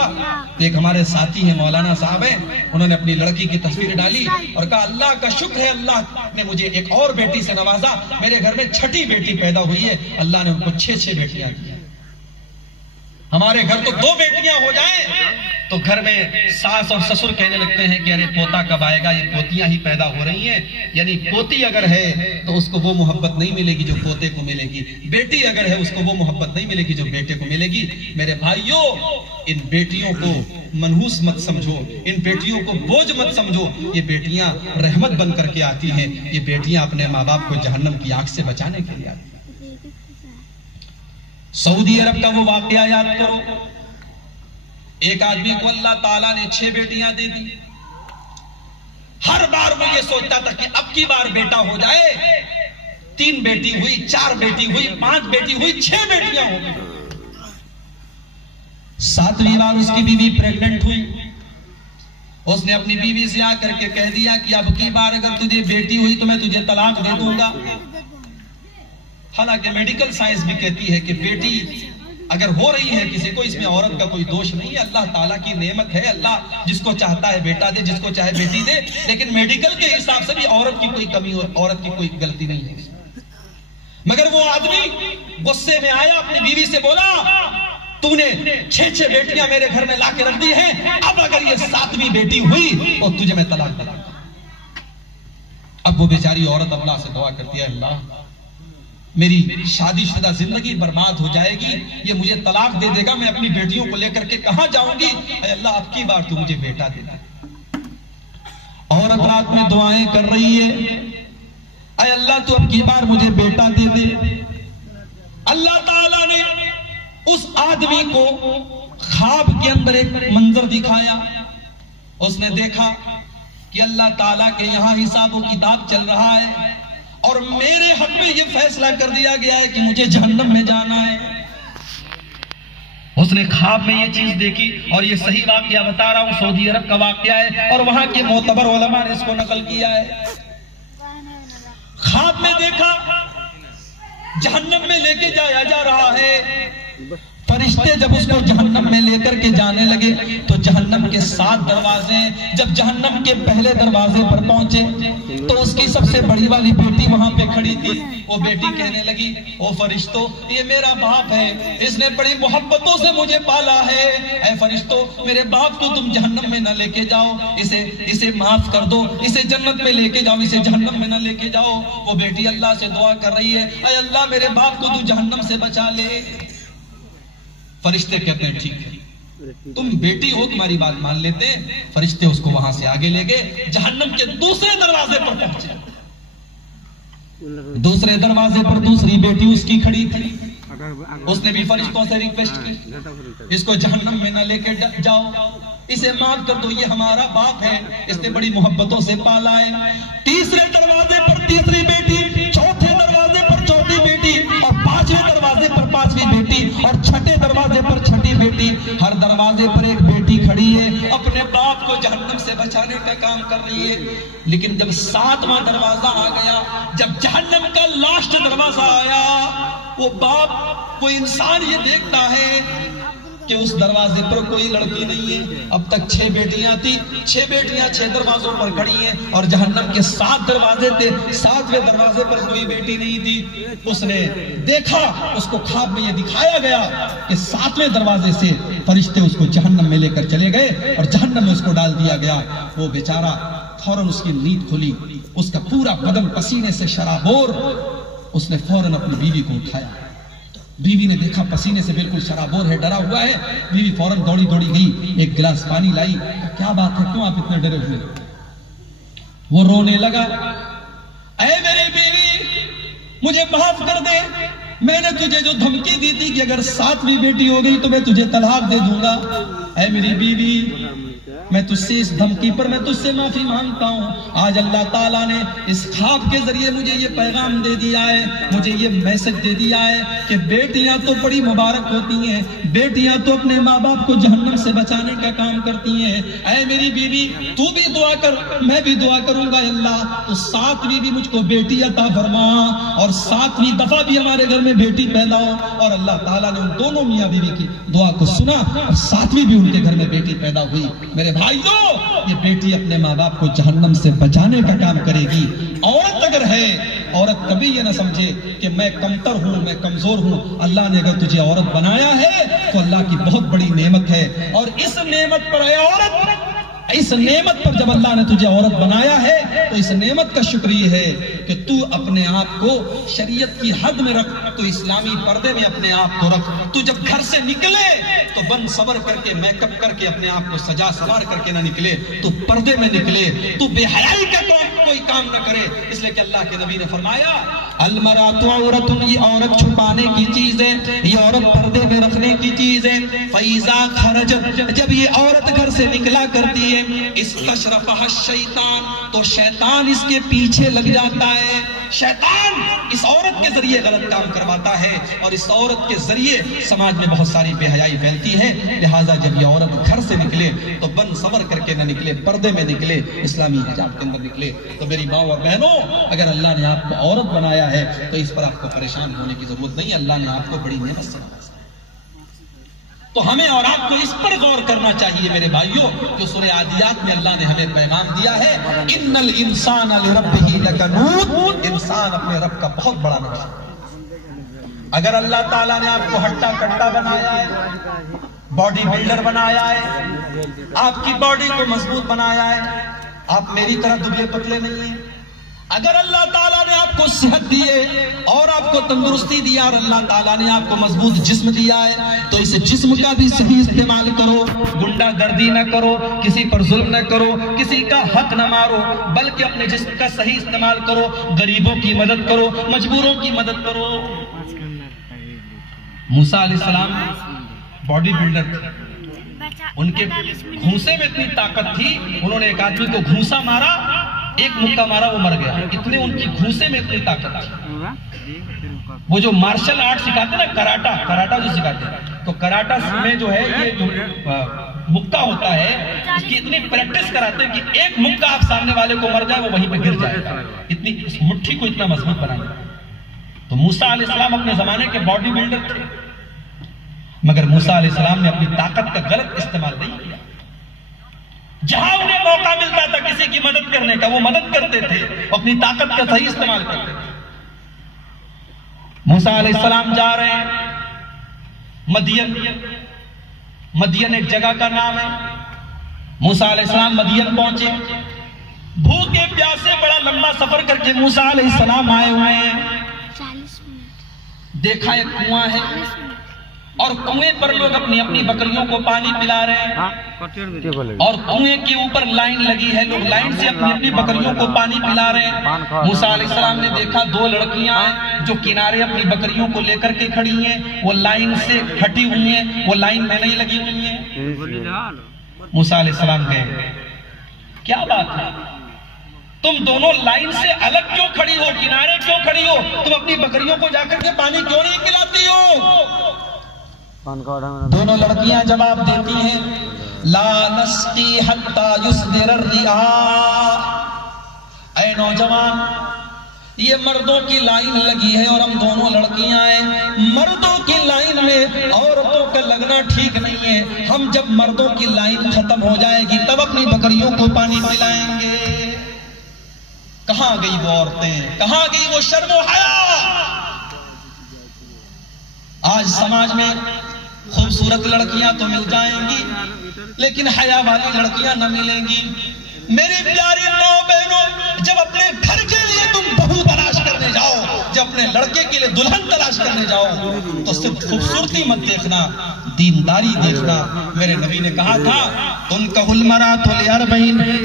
ایک ہمارے ساتھی ہیں مولانا صاحب ہیں, انہوں نے اپنی لڑکی کی تصویر ڈالی اور کہا اللہ کا شکر ہے اللہ نے مجھے ایک اور بیٹی سے نوازا, میرے گھر میں 6ٹھی بیٹی پیدا ہوئی ہے, اللہ نے ان کو 6 بیٹیاں دی. ہمارے گھر تو 2 بیٹیاں ہو جائیں تو گھر میں ساس اور سسر کہنے لگتے ہیں کہ ارے پوتا کب آئے گا, یہ پوتیاں ہی پیدا ہو رہی ہیں. یعنی پوتی اگر ہے تو اس کو وہ محبت نہیں ملے گی جو پوتے کو ملے گی, بیٹی اگر ہے اس کو وہ محبت نہیں ملے گی جو بیٹے کو ملے گی. میرے بھائیوں ان بیٹیوں کو منحوس مت سمجھو, ان بیٹیوں کو بوجھ مت سمجھو. یہ بیٹیاں رحمت بن کر کے آتی ہیں, یہ بیٹیاں اپنے ماں باپ کو جہنم کی آگ سے بچانے کے لیے آتی ہیں. سعودی عرب کا وہ واقعہ یاد کرو, ایک آدمی کو اللہ تعالیٰ نے 6 بیٹیاں دے دی. ہر بار وہ یہ سوچتا تھا کہ اب کی بار بیٹا ہو جائے. 3 بیٹی ہوئی, 4 بیٹی ہوئی, 5 بیٹی ہوئی, 6 بیٹیاں ہو گئی. 7ویں بار اس کی بیوی پریگننٹ ہوئی. اس نے اپنی بیوی سے آ کر کے کہہ دیا کہ اب کی بار اگر تجھے بیٹی ہوئی تو میں تجھے طلاق دے دوں گا. حالانکہ میڈیکل سائنس بھی کہتی ہے کہ بیٹی اگر ہو رہی ہے کسی کو, اس میں عورت کا کوئی دوش نہیں ہے, اللہ تعالیٰ کی نعمت ہے. اللہ جس کو چاہتا ہے بیٹا دے, جس کو چاہے بیٹی دے, لیکن میڈیکل کے حساب سے بھی عورت کی کوئی کمی, عورت کی کوئی غلطی نہیں ہے. مگر وہ آدمی غصے میں آیا, اپنی بیوی سے بولا تو نے 6 بیٹیاں میرے گھر میں لا کے رکھ دی ہیں, اب اگر یہ 7ویں بیٹی ہوئی تو تجھے میں طلاق دوں گا. اب وہ بیچاری عورت اللہ سے دعا کرتی ہے, اللہ میری شادی شدہ زندگی برباد ہو جائے گی, یہ مجھے طلاق دے دے گا, میں اپنی بیٹیوں کو لے کر کے کہاں جاؤں گی. اے اللہ اب کی بار تو مجھے بیٹا دے دے. عورت رات میں دعائیں کر رہی ہے, اے اللہ تو اب کی بار مجھے بیٹا دے دے. اللہ تعالیٰ نے اس آدمی کو خواب کے اندر ایک منظر دکھایا. اس نے دیکھا کہ اللہ تعالیٰ کے یہاں حساب و کتاب چل رہا ہے اور میرے حق میں یہ فیصلہ کر دیا گیا ہے کہ مجھے جہنم میں جانا ہے. اس نے خواب میں یہ چیز دیکھی، اور یہ صحیح واقعہ بتا رہا ہوں، سعودی عرب کا واقعہ ہے اور وہاں کے معتبر علماء نے اس کو نقل کیا ہے۔ خواب میں دیکھا جہنم میں لے کے جایا جا رہا ہے، فرشتے جب اس کو جہنم میں لے کر کے جانے لگے تو جہنم کے 7 دروازے ہیں، جب جہنم کے پہلے دروازے پر پہنچے تو اس کی سب سے بڑی والی بیٹی وہاں پہ کھڑی تھی۔ وہ بیٹی کہنے لگی، او فرشتوں، یہ میرا باپ ہے، اس نے بڑی محبتوں سے مجھے پالا ہے، اے فرشتوں میرے باپ کو تم جہنم میں نہ لے کے جاؤ، اسے معاف کر دو، اسے جنت میں لے کے جاؤ، اسے جہنم میں نہ لے کے جاؤ۔ وہ بیٹی اللہ سے دعا کر رہی ہے، اے اللہ میرے باپ کو تو جہنم سے بچا لے۔ فرشتے کہتے ہیں ٹھیک ہے، تم بیٹی ہو، تمہاری بات مان لیتے ہیں۔ فرشتے اس کو وہاں سے آگے لے گئے، جہنم کے دوسرے دروازے پر پہنچے۔ دوسرے دروازے پر دوسری بیٹی اس کی کھڑی تھی، اس نے بھی فرشتوں سے ریکویسٹ کی، اس کو جہنم میں نہ لے کے جاؤ، اسے معاف کر دو، یہ ہمارا باپ ہے، اس نے بڑی محبتوں سے پالا ہے۔ تیسرے دروازے پر تیسری بیٹی، چوتھے دروازے پر چوتھی بیٹی، اور 5ویں دروازے پر 5ویں بیٹی، اور چھٹے دروازے پر چھٹی بیٹی۔ ہر دروازے پر ایک بیٹی کھڑی ہے، اپنے باپ کو جہنم سے بچانے کا کام کر رہی ہے۔ لیکن جب 7واں دروازہ آ گیا، جب جہنم کا لاسٹ دروازہ آیا، وہ باپ، وہ انسان یہ دیکھتا ہے کہ اس دروازے پر کوئی لڑکی نہیں ہے۔ اب تک 6 بیٹیاں تھی، 6 بیٹیاں 6 دروازوں پر کھڑی ہیں، اور جہنم کے 7 دروازے تھے، 7ویں دروازے پر کوئی بیٹی نہیں تھی۔ اس نے دیکھا، اس کو خواب میں یہ دکھایا گیا کہ 7ویں دروازے سے فرشتے اس کو جہنم میں لے کر چلے گئے اور جہنم میں اس کو ڈال دیا گیا۔ وہ بیچارہ فوراً اس کی نیند کھلی، اس کا پورا بدن پسینے سے شرابور، اس نے فوراً اپنی بیوی کو اٹھایا۔ بیوی نے دیکھا پسینے سے بالکل شرابور ہے، ڈرا ہوا ہے، بیوی فوراً دوڑی گئی، ایک گلاس پانی لائی، کیا بات ہے، کیوں آپ اتنے ڈرے ہوئے؟ وہ رونے لگا، اے میری بیوی مجھے معاف کر دے، میں نے تجھے جو دھمکی دی تھی کہ اگر 7ویں بیٹی ہو گئی تو میں تجھے طلاق دے دوں گا، اے میری بیوی میں تجھ سے اس دھمکی پر میں تجھ سے معافی مانگتا ہوں۔ آج اللہ تعالیٰ نے اس خواب کے ذریعے مجھے یہ پیغام دے دیا ہے، مجھے یہ میسج دے دیا ہے کہ بیٹیاں تو بڑی مبارک ہوتی ہیں، بیٹیاں تو اپنے ماں باپ کو جہنم سے بچانے کا کام کرتی ہیں۔ اے میری بیوی تو بھی دعا کر، میں بھی دعا کروں گا، اللہ تو 7ویں بھی مجھ کو بیٹی عطا فرما، اور 7ویں دفعہ بھی ہمارے گھر میں بیٹی پیدا ہو۔ اور اللہ تعالیٰ نے ان دونوں میاں بیوی کی دعا کو سنا، اور 7ویں بھی ان کے گھر میں بیٹی پیدا ہوئی۔ میرے بھائیو، یہ بیٹی اپنے ماں باپ کو جہنم سے بچانے کا کام کرے گی۔ عورت اگر ہے، عورت کبھی یہ نہ سمجھے کہ میں کمتر ہوں، میں کمزور ہوں۔ اللہ نے اگر تجھے عورت بنایا ہے تو اللہ کی بہت بڑی نعمت ہے، اور اس نعمت پر اے عورت، اس نعمت پر جب اللہ نے تجھے عورت بنایا ہے تو اس نعمت کا شکر یہ ہے کہ تو اپنے آپ کو شریعت کی حد میں رکھ، تو اسلامی پردے میں اپنے آپ کو رکھ۔ تو جب گھر سے نکلے تو بن صبر کر کے، میک اپ کر کے، اپنے آپ کو سجا سوار کر کے نہ نکلے، تو پردے میں نکلے، تو بے حیائی کا کوئی کام نہ کرے، اس لیے کہ اللہ کے نبی نے فرمایا المرأۃ عورۃ، یہ عورت چھپانے کی چیز ہے، یہ عورت پردے میں رکھنے کی چیز ہے۔ فَإِذَا خَرَجَتْ، جب یہ عورت گھر سے نکلا کرتی ہے، استشرفها الشیطان، تو شیطان اس کے پیچھے لگ جاتا ہے۔ شیطان اس عورت کے ذریعے غلط کام کرواتا ہے، اور اس عورت کے ذریعے سماج میں بہت ساری بے حیائی پھیلتی ہے۔ لہٰذا جب یہ عورت گھر سے نکلے تو بن صبر کر کے نہ نکلے، پردے میں نکلے، اسلامی حجاب کے اندر نکلے۔ تو میری ماں اور بہنوں، اگر اللہ نے آپ کو عورت بنایا ہے تو اس پر آپ کو پریشان ہونے کی ضرورت نہیں، اللہ نے آپ کو بڑی نعمت سے نوازا۔ تو ہمیں اور آپ کو اس پر غور کرنا چاہیے میرے بھائیوں، جو سورہ عادیات میں اللہ نے ہمیں پیغام دیا ہے، ان الانسان لربہ لکنود، انسان اپنے رب کا بہت بڑا نوازا۔ اگر اللہ تعالیٰ نے آپ کو ہٹا کٹا بنایا ہے، باڈی بلڈر بنایا ہے، آپ کی باڈی کو مضبوط بنایا ہے، آپ میری طرح دبلے پتلے نہیں ہیں، اگر اللہ تعالیٰ نے آپ کو صحت دی ہے اور آپ کو تندرستی دیا، اور اللہ تعالیٰ نے آپ کو مضبوط جسم دیا ہے، تو اس جسم کا بھی صحیح استعمال کرو، گنڈا گردی نہ کرو، کسی پر ظلم نہ کرو، کسی کا حق نہ مارو، بلکہ اپنے جسم کا صحیح استعمال کرو، غریبوں کی مدد کرو، مجبوروں کی مدد کرو۔ موسیٰ علیہ السلام باڈی بلڈر تھے، ان کے گھونسے میں اتنی طاقت تھی، انہوں نے ایک آدمی کو گھونسا مارا ایک مکہ مارا وہ مر گیا. اتنے ان کی گھوسے میں اتنی طاقت تھی. وہ جو مارشل آرٹ سکھاتے نا، کراٹا جو سکھاتے ہیں، تو کراٹا میں جو ہے یہ جو مکہ ہوتا ہے اس کی اتنی پریکٹس کراتے ہیں کہ ایک مکہ آپ سامنے والے کو مر جائے وہ وہیں پہ گر جائے گا. اتنی اس مٹھی کو اتنا مضبوط بنایا. تو موسیٰ علیہ السلام اپنے زمانے کے باڈی بلڈر تھے، مگر موسیٰ علیہ السلام نے اپنی طاقت کا غلط استعمال نہیں کیا. جہاں انہیں موقع ملتا تھا کسی کی مدد کرنے کا وہ مدد کرتے تھے، اپنی طاقت کا صحیح استعمال کرتے تھے. موسیٰ علیہ السلام جا رہے ہیں مدین ایک جگہ کا نام ہے. موسیٰ علیہ السلام مدین پہنچے، بھوکے پیاسے بڑا لمبا سفر کر کے موسیٰ علیہ السلام آئے ہوئے ہیں. دیکھا ایک کنواں ہے اور کنویں پر لوگ اپنی اپنی بکریوں کو پانی پلا رہے ہیں، اور کنویں کے اوپر لائن لگی ہے، لوگ لائن سے اپنی اپنی بکریوں کو پانی پلا رہے ہیں. موسیٰ علیہ السلام نے دیکھا دو لڑکیاں ہیں جو کنارے اپنی بکریوں کو لے کر کے کھڑی ہیں، وہ لائن سے ہٹی ہوئی ہیں، وہ لائن میں نہیں لگی ہوئی ہیں. موسیٰ علیہ السلام کہے کیا بات ہے، تم دونوں لائن سے الگ کیوں کھڑی ہو، کنارے کیوں کھڑی ہو، تم اپنی بکریوں کو جا کر کے پانی کیوں نہیں پلاتی ہو؟ دونوں لڑکیاں جواب دیتی ہیں لا نسقی حتی یصدر الرعاء. اے نوجوان، یہ مردوں کی لائن لگی ہے اور ہم دونوں لڑکیاں ہیں. مردوں کی لائن میں عورتوں کا لگنا ٹھیک نہیں ہے. ہم جب مردوں کی لائن ختم ہو جائے گی تب اپنی بکریوں کو پانی پلائیں گے. کہاں گئی وہ عورتیں، کہاں گئی وہ شرم و حیا؟ آج سماج میں خوبصورت لڑکیاں تو مل جائیں گی لیکن حیا والی لڑکیاں نہ ملیں گی. میری پیاری ماں بہنوں، جب اپنے گھر کے لیے تم بہو تلاش کرنے جاؤ، جب اپنے لڑکے کے لیے دلہن تلاش کرنے جاؤ تو صرف خوبصورتی مت دیکھنا، دینداری دیکھنا. میرے نبی نے کہا تھا تنکح المرأۃ لأربع،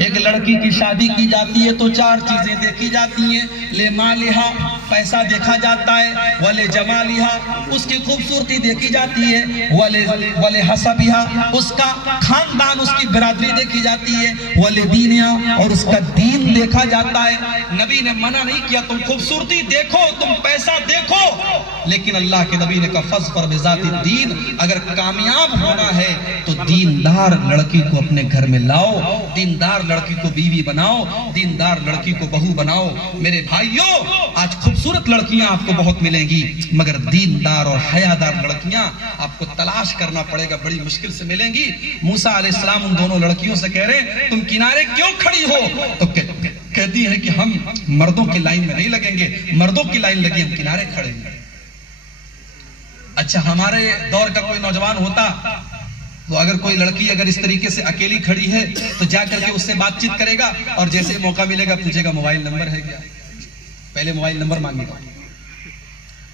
ایک لڑکی کی شادی کی جاتی ہے تو چار چیزیں دیکھی جاتی ہیں. لمالہا، پیسہ دیکھا جاتا ہے. ولجمالہا، اس کی خوبصورتی دیکھی جاتی ہے. ولحسبہا، اس کا خاندان، اس کی برادری دیکھی جاتی ہے. ولدینہا، اور اس کا دین دیکھا جاتا ہے. نبی نے منع نہیں کیا تم خوبصورتی دیکھو، تم پیسہ دیکھو، لیکن اللہ کے نبی نے کہا فاظفر بذات الدین. اگر کامیاب ہونا ہے تو دیندار لڑکی کو اپنے گھر میں لاؤ، دیندار لڑکی کو بیوی بناؤ، دیندار لڑکی کو بہو بناؤ. میرے بھائیوں، آج خوبصورت لڑکیاں آپ کو بہت ملیں گی مگر دیندار اور حیادار لڑکیاں آپ کو تلاش کرنا پڑے گا، بڑی مشکل سے ملیں گی. موسیٰ علیہ السلام ان دونوں لڑکیوں سے کہہ رہے ہیں تم کنارے کیوں کھڑی ہو؟ تو کہتی ہے کہ ہم مردوں کی لائن میں نہیں لگیں گے، مردوں کی لائن لگی ہم کنارے کھڑے ہیں. اچھا، ہمارے دور کا کوئی نوجوان ہوتا تو اگر کوئی لڑکی اگر اس طریقے سے اکیلی کھڑی ہے تو جا کر کے اس سے بات چیت کرے گا اور جیسے موقع ملے گا پوچھے گا موبائل نمبر ہے کیا، پہلے موبائل نمبر مانگے گا.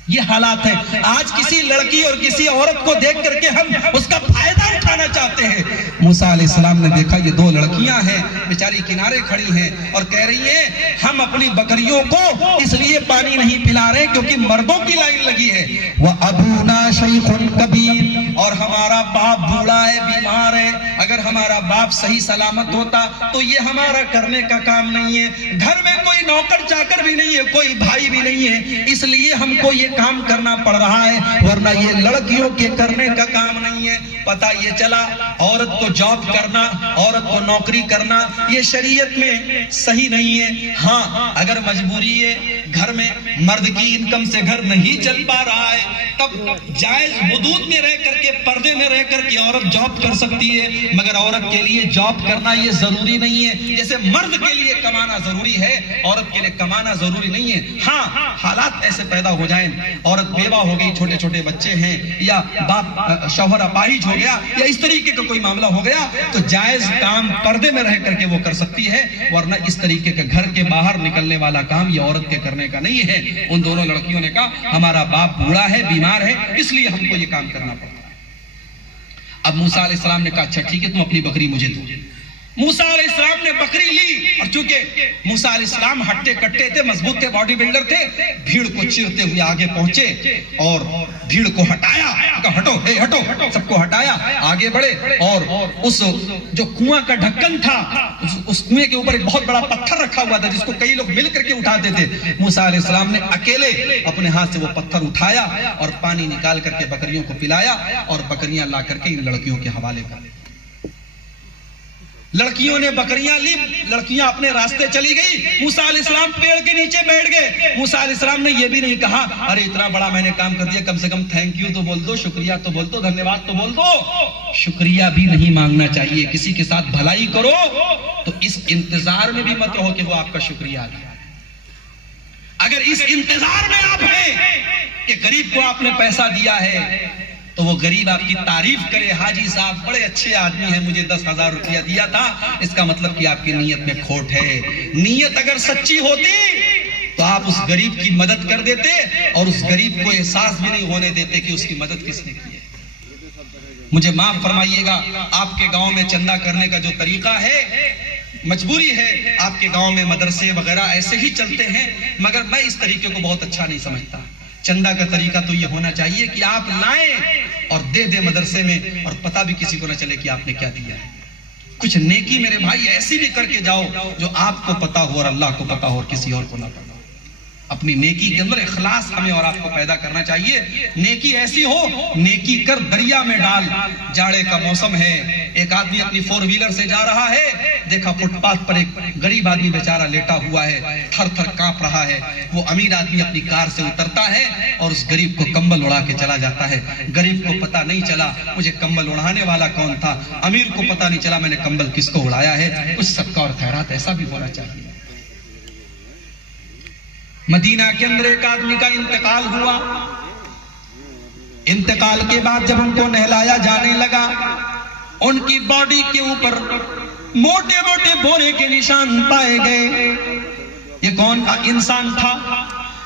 یہ حالات ہیں. آج کسی لڑکی اور کسی عورت کو دیکھ کر کے ہم اس کا فائدہ اٹھانا چاہتے ہیں. موسیٰ علیہ السلام نے دیکھا یہ دو لڑکیاں ہیں بیچاری کنارے کھڑی ہیں اور کہہ رہی ہیں ہم اپنی بکریوں کو اس لیے پانی نہیں پلا رہے کیونکہ مردوں کی لائن لگی ہے. وَأَبُونَا شَيْخٌ كَبِيرٌ، اور ہمارا باپ بوڑھا ہے، بیمار ہے. اگر ہمارا باپ صحیح سلامت ہوتا تو یہ ہمارا کرنے کا کام نہیں ہے. گھر میں کوئی نوکر چاکر بھی نہیں ہے، کوئی بھائی بھی نہیں ہے، اس لیے ہم کو یہ کام کرنا پڑ رہا ہے، ورنہ یہ لڑکیوں کے کرنے کا کام نہیں ہے. پتہ یہ چلا عورت کو جاب کرنا، عورت کو نوکری کرنا یہ شریعت میں صحیح نہیں ہے. ہاں اگر مجبوری ہے، گھر میں مرد کی انکم سے گھر نہیں چل پا رہا ہے تب جائز حدود میں رہ کر کے، پردے میں رہ کر کے عورت جاب کر سکتی ہے، مگر عورت کے لیے جاب کرنا یہ ضروری نہیں ہے. جیسے مرد کے لیے کمانا ضروری ہے عورت کے لیے کمانا ضروری نہیں ہے. ہاں حالات ایسے پیدا ہو جائیں، عورت بیوہ ہو گئی، چھوٹے چھوٹے بچے ہیں، یا باپ شوہر اپاہج ہو گیا، یا اس طریقے کا کوئی معاملہ ہو گیا تو جائز کام پردے میں رہ کر کے وہ کر سکتی ہے، ورنہ اس طریقے کا گھر کے باہر نکلنے والا کام یہ عورت کے کرنے کا نہیں ہے. ان دونوں لڑکیوں نے کہا ہمارا باپ بوڑھا ہے، بیمار ہے، اس لیے ہم کو یہ کام کرنا پڑتا ہے. اب موسیٰ علیہ السلام نے کہا اچھا ٹھیک ہے تم اپنی بکری مجھے دو. موسیٰ علیہ السلام نے بکری لی، اور چونکہ موسیٰ علیہ السلام ہٹے کٹے تھے، مضبوط تھے، باڈی بلڈر تھے، بھیڑ کو چیرتے ہوئے آگے پہنچے اور بھیڑ کو ہٹایا، کہا ہٹو، ہٹو، سب کو ہٹایا، آگے بڑھے، اور اس جو کنواں کا ڈھکن تھا، اس کنویں کے اوپر ایک بہت بڑا پتھر رکھا ہوا تھا جس کو کئی لوگ مل کر کے اٹھاتے تھے۔ موسیٰ علیہ السلام نے اکیلے اپنے ہاتھ سے وہ پتھر اٹھایا اور پانی نکال کر کے بکریوں کو پلایا، اور بکریاں لا کر کے ان لڑکیوں کے حوالے کر دی۔ لڑکیوں نے بکریاں لی، لڑکیاں اپنے راستے چلی گئی، موسیٰ علیہ السلام پیڑ کے نیچے بیٹھ گئے۔ موسیٰ علیہ السلام نے یہ بھی نہیں کہا ارے اتنا بڑا میں نے کام کر دیا، کم سے کم تھینک یو تو بول دو، شکریہ تو بول دو، دھنیہ واد تو بول دو۔ شکریہ بھی نہیں مانگنا چاہیے، کسی کے ساتھ بھلائی کرو تو اس انتظار میں بھی مت رہو کہ وہ آپ کا شکریہ ادا کرے۔ اگر اس انتظار میں آپ ہیں کہ غریب کو آپ نے پیسہ دیا ہے تو وہ غریب آپ کی تعریف کرے، حاجی صاحب بڑے اچھے آدمی ہیں، مجھے 10,000 روپیہ دیا تھا، اس کا مطلب کہ آپ کی نیت میں کھوٹ ہے۔ نیت اگر سچی ہوتی تو آپ اس غریب کی مدد کر دیتے، اور اس غریب کو احساس بھی نہیں ہونے دیتے کہ اس کی مدد کس نے کی ہے۔ مجھے معاف فرمائیے گا، آپ کے گاؤں میں چندہ کرنے کا جو طریقہ ہے، مجبوری ہے، آپ کے گاؤں میں مدرسے وغیرہ ایسے ہی چلتے ہیں، مگر میں اس طریقے کو بہت اچھا نہیں سمجھتا۔ چندہ کا طریقہ تو یہ ہونا چاہیے کہ آپ لائیں اور دے دیں مدرسے میں، اور پتہ بھی کسی کو نہ چلے کہ آپ نے کیا دیا ہے۔ کچھ نیکی میرے بھائی ایسی بھی کر کے جاؤ جو آپ کو پتہ ہو اور اللہ کو پتہ ہو اور کسی اور کو نہ پتہ ہو۔ اپنی نیکی کے اندر اخلاص ہمیں اور آپ کو پیدا کرنا چاہیے۔ نیکی ایسی ہو، نیکی کر دریا میں ڈال۔ جاڑے کا موسم ہے، ایک آدمی اپنی 4 ویلر سے جا رہا ہے، دیکھا فٹ پاتھ پر ایک غریب آدمی بیچارہ لیٹا ہوا ہے، تھر تھر کانپ رہا ہے۔ وہ امیر آدمی اپنی کار سے اترتا ہے اور اس غریب کو کمبل اڑا کے چلا جاتا ہے۔ غریب کو پتہ نہیں چلا مجھے کمبل اڑانے والا کون تھا، امیر کو پتہ نہیں چلا میں نے کمبل کس کو اڑایا ہے۔ کچھ صدقہ اور خیرات ایسا بھی ہونا چاہیے۔ مدینہ کے اندر ایک آدمی کا انتقال ہوا، انتقال کے بعد جب ان کو نہلایا جانے لگا، ان کی باڈی کے اوپر موٹے موٹے بورے کے نشان پائے گئے۔ یہ کون انسان تھا؟